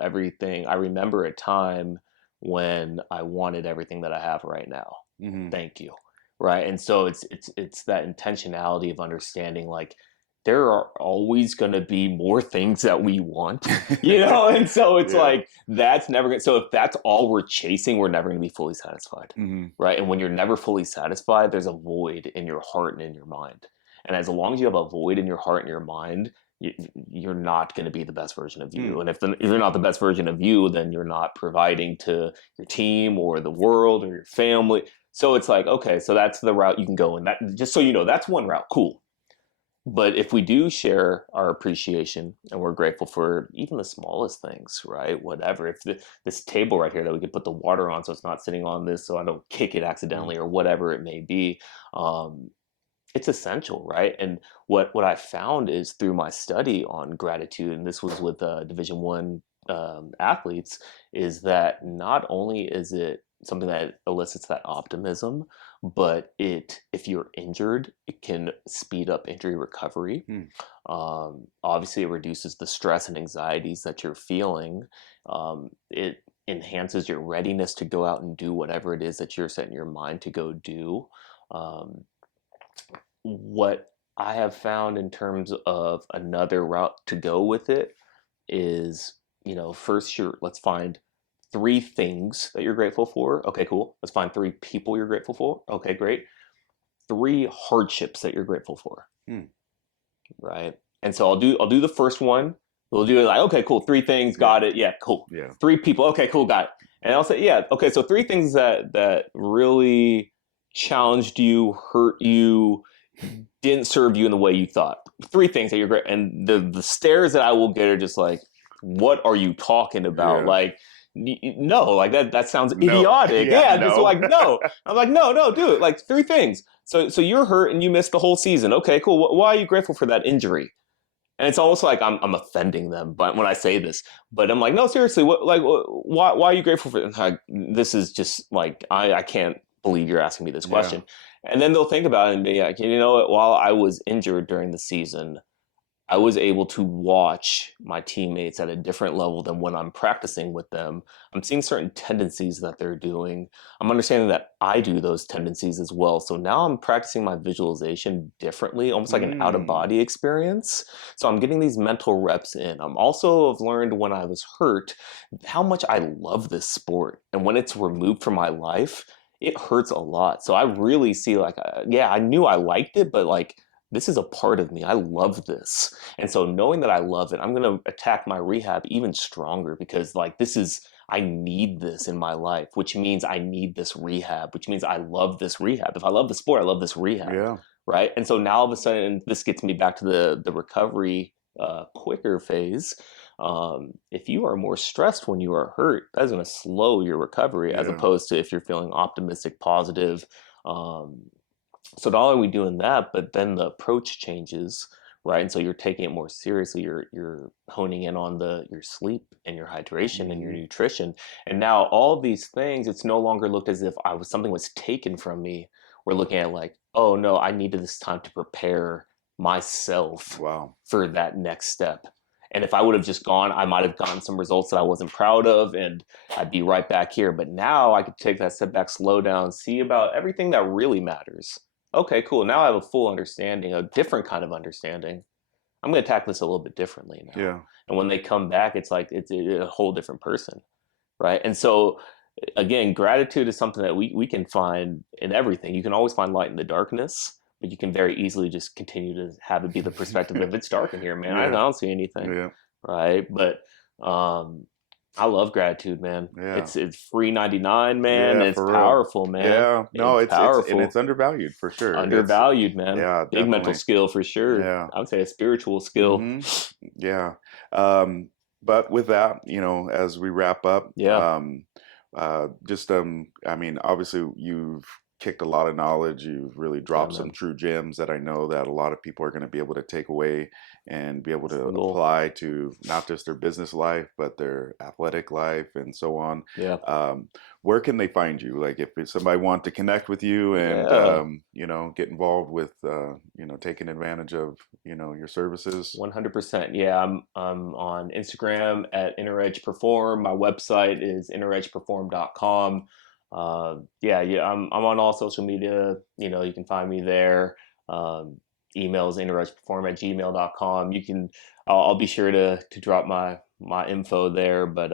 everything. I remember a time when I wanted everything that I have right now. Hmm. Thank you. Right. And so it's that intentionality of understanding, like, there are always going to be more things that we want, and so it's Yeah. like that's never going to, so if that's all we're chasing, we're never going to be fully satisfied. Hmm. Right. And when you're never fully satisfied, there's a void in your heart and in your mind. And as long as you have a void in your heart and your mind, you're not going to be the best version of you. Mm. And if you're not the best version of you, then you're not providing to your team or the world or your family. So it's like, okay, so that's the route you can go. And that, just so you know, that's one route. Cool. But if we do share our appreciation and we're grateful for even the smallest things, right? Whatever. If this table right here that we could put the water on so it's not sitting on this, so I don't kick it accidentally, Mm. or whatever it may be, it's essential, right? And what I found is, through my study on gratitude, and this was with Division 1 athletes, is that not only is it something that elicits that optimism, but if you're injured, it can speed up injury recovery. Mm. Obviously, it reduces the stress and anxieties that you're feeling. It enhances your readiness to go out and do whatever it is that you're setting your mind to go do. Um, what I have found in terms of another route to go with it is, first, let's find 3 things that you're grateful for. Okay, cool. Let's find 3 people you're grateful for. Okay, great. 3 hardships that you're grateful for, Mm. right? And so I'll do the first one. We'll do it like, okay, cool. 3 things, Yeah. got it. Yeah, cool. Yeah. 3 people. Okay, cool, got it. And I'll say, yeah, okay. So 3 things that really challenged you, hurt you, didn't serve you in the way you thought. 3 things that you're great. And the stares that I will get are just like, what are you talking about? Yeah. Like, no, like that sounds No. idiotic. Yeah. Yeah, just No. like no. I'm like, no, do it. Like 3 things. So you're hurt and you missed the whole season. Okay, cool. Why are you grateful for that injury? And it's almost like I'm offending them, but when I say this, but I'm like, no, seriously, what, like, why are you grateful for? Like, this is just like, I can't believe you're asking me this Yeah. question. And then they'll think about it and be like, you know what? While I was injured during the season, I was able to watch my teammates at a different level than when I'm practicing with them. I'm seeing certain tendencies that they're doing. I'm understanding that I do those tendencies as well. So now I'm practicing my visualization differently, almost like an out of Mm. body experience. So I'm getting these mental reps in. I'm also have learned when I was hurt how much I love this sport. And when it's removed from my life, it hurts a lot. So I really see like, yeah, I knew I liked it, but like, this is a part of me. I love this. And so knowing that I love it, I'm going to attack my rehab even stronger because like this is I need this in my life, which means I need this rehab, which means I love this rehab. If I love the sport, I love this rehab, Yeah. right? And so now all of a sudden this gets me back to the recovery quicker phase. If you are more stressed when you are hurt, that's going to slow your recovery as Yeah. opposed to if you're feeling optimistic, positive. Um, so not only are we doing that, but then the approach changes, right? And so you're taking it more seriously. You're honing in on the your sleep and your hydration and your Hmm. nutrition. And now all these things, it's no longer looked as if I was something was taken from me. We're looking at like, oh no, I needed this time to prepare myself Wow. for that next step. And if I would have just gone, I might have gotten some results that I wasn't proud of, and I'd be right back here. But now I could take that step back, slow down, see about everything that really matters. Okay, cool. Now I have a full understanding, a different kind of understanding. I'm going to tackle this a little bit differently now. Yeah. And when they come back, it's like it's a whole different person, right? And so, again, gratitude is something that we can find in everything. You can always find light in the darkness, but you can very easily just continue to have it be the perspective of it's dark in here, man. I Yeah. don't see anything, Yeah. right? But um, I love gratitude, man. Yeah. It's free 99, man. Yeah, And it's for real. powerful, man. Yeah. No, It's it's powerful. undervalued for sure. It's Undervalued, man. yeah, Big mental definitely. skill for sure. Yeah. I would say a spiritual skill. Hmm. Yeah. Um, but with that, as we wrap up, Yeah, just I mean, obviously you've kicked a lot of knowledge. You've really yeah, dropped some man. true gems that I know that a lot of people are going to be able to take away and be able That's to the goal. apply to not just their business life, but their athletic life and so on. Yeah, Um, where can they find you? Like if somebody want to connect with you and yeah. get involved with taking advantage of your services. 100%. Yeah, I'm on Instagram at InnerEdgePerform. My website is inneredgeperform.com. Yeah, yeah. I'm on all social media. You can find me there. Um, email is inneredgeperform@gmail.com. I'll be sure to drop my info there. But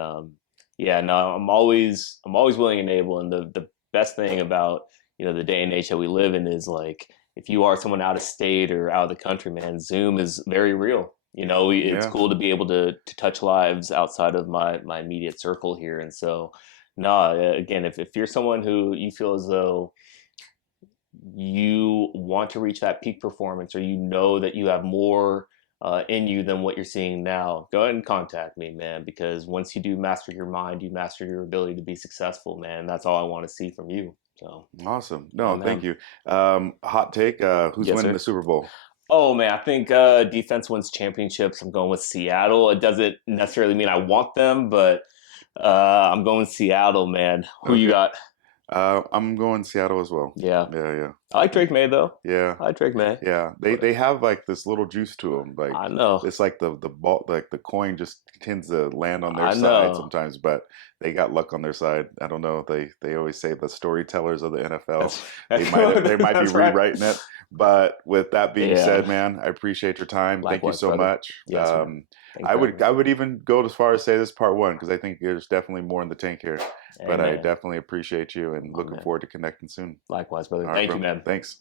yeah, no, I'm always willing and able. And the best thing about the day and age that we live in is like if you are someone out of state or out of the country, man, Zoom is very real. It's Yeah. cool to be able to touch lives outside of my immediate circle here. And so, no, again, if you're someone who you feel as though you want to reach that peak performance or you know that you have more in you than what you're seeing now, go ahead and contact me, man, because once you do master your mind, you master your ability to be successful, man. That's all I want to see from you. So, Awesome. yeah, No, thank man. you. Hot take. Who's Yes, winning sir. the Super Bowl? Oh man, I think defense wins championships. I'm going with Seattle. It doesn't necessarily mean I want them, but I'm going Seattle, man. Who you Okay. got? I'm going Seattle as well. Yeah, Yeah, yeah, I like Drake May though. yeah, I like Drake May. yeah. They have like this little juice to them. Like I know, it's like the ball, like the coin just tends to land on their I side know. sometimes, but they got luck on their side. I don't know. They always say the storytellers of the NFL. That's They might be that's right. rewriting it. But with that being Yeah. said, man, I appreciate your time. Thank you Likewise, so brother. much. Yes, sir. Thank you I for having would me. I would even go as far as say this part one because I think there's definitely more in the tank here. But I Amen. definitely appreciate you and My looking man. forward to connecting soon. Likewise, brother. All right, Thank you, bro. man. Thanks.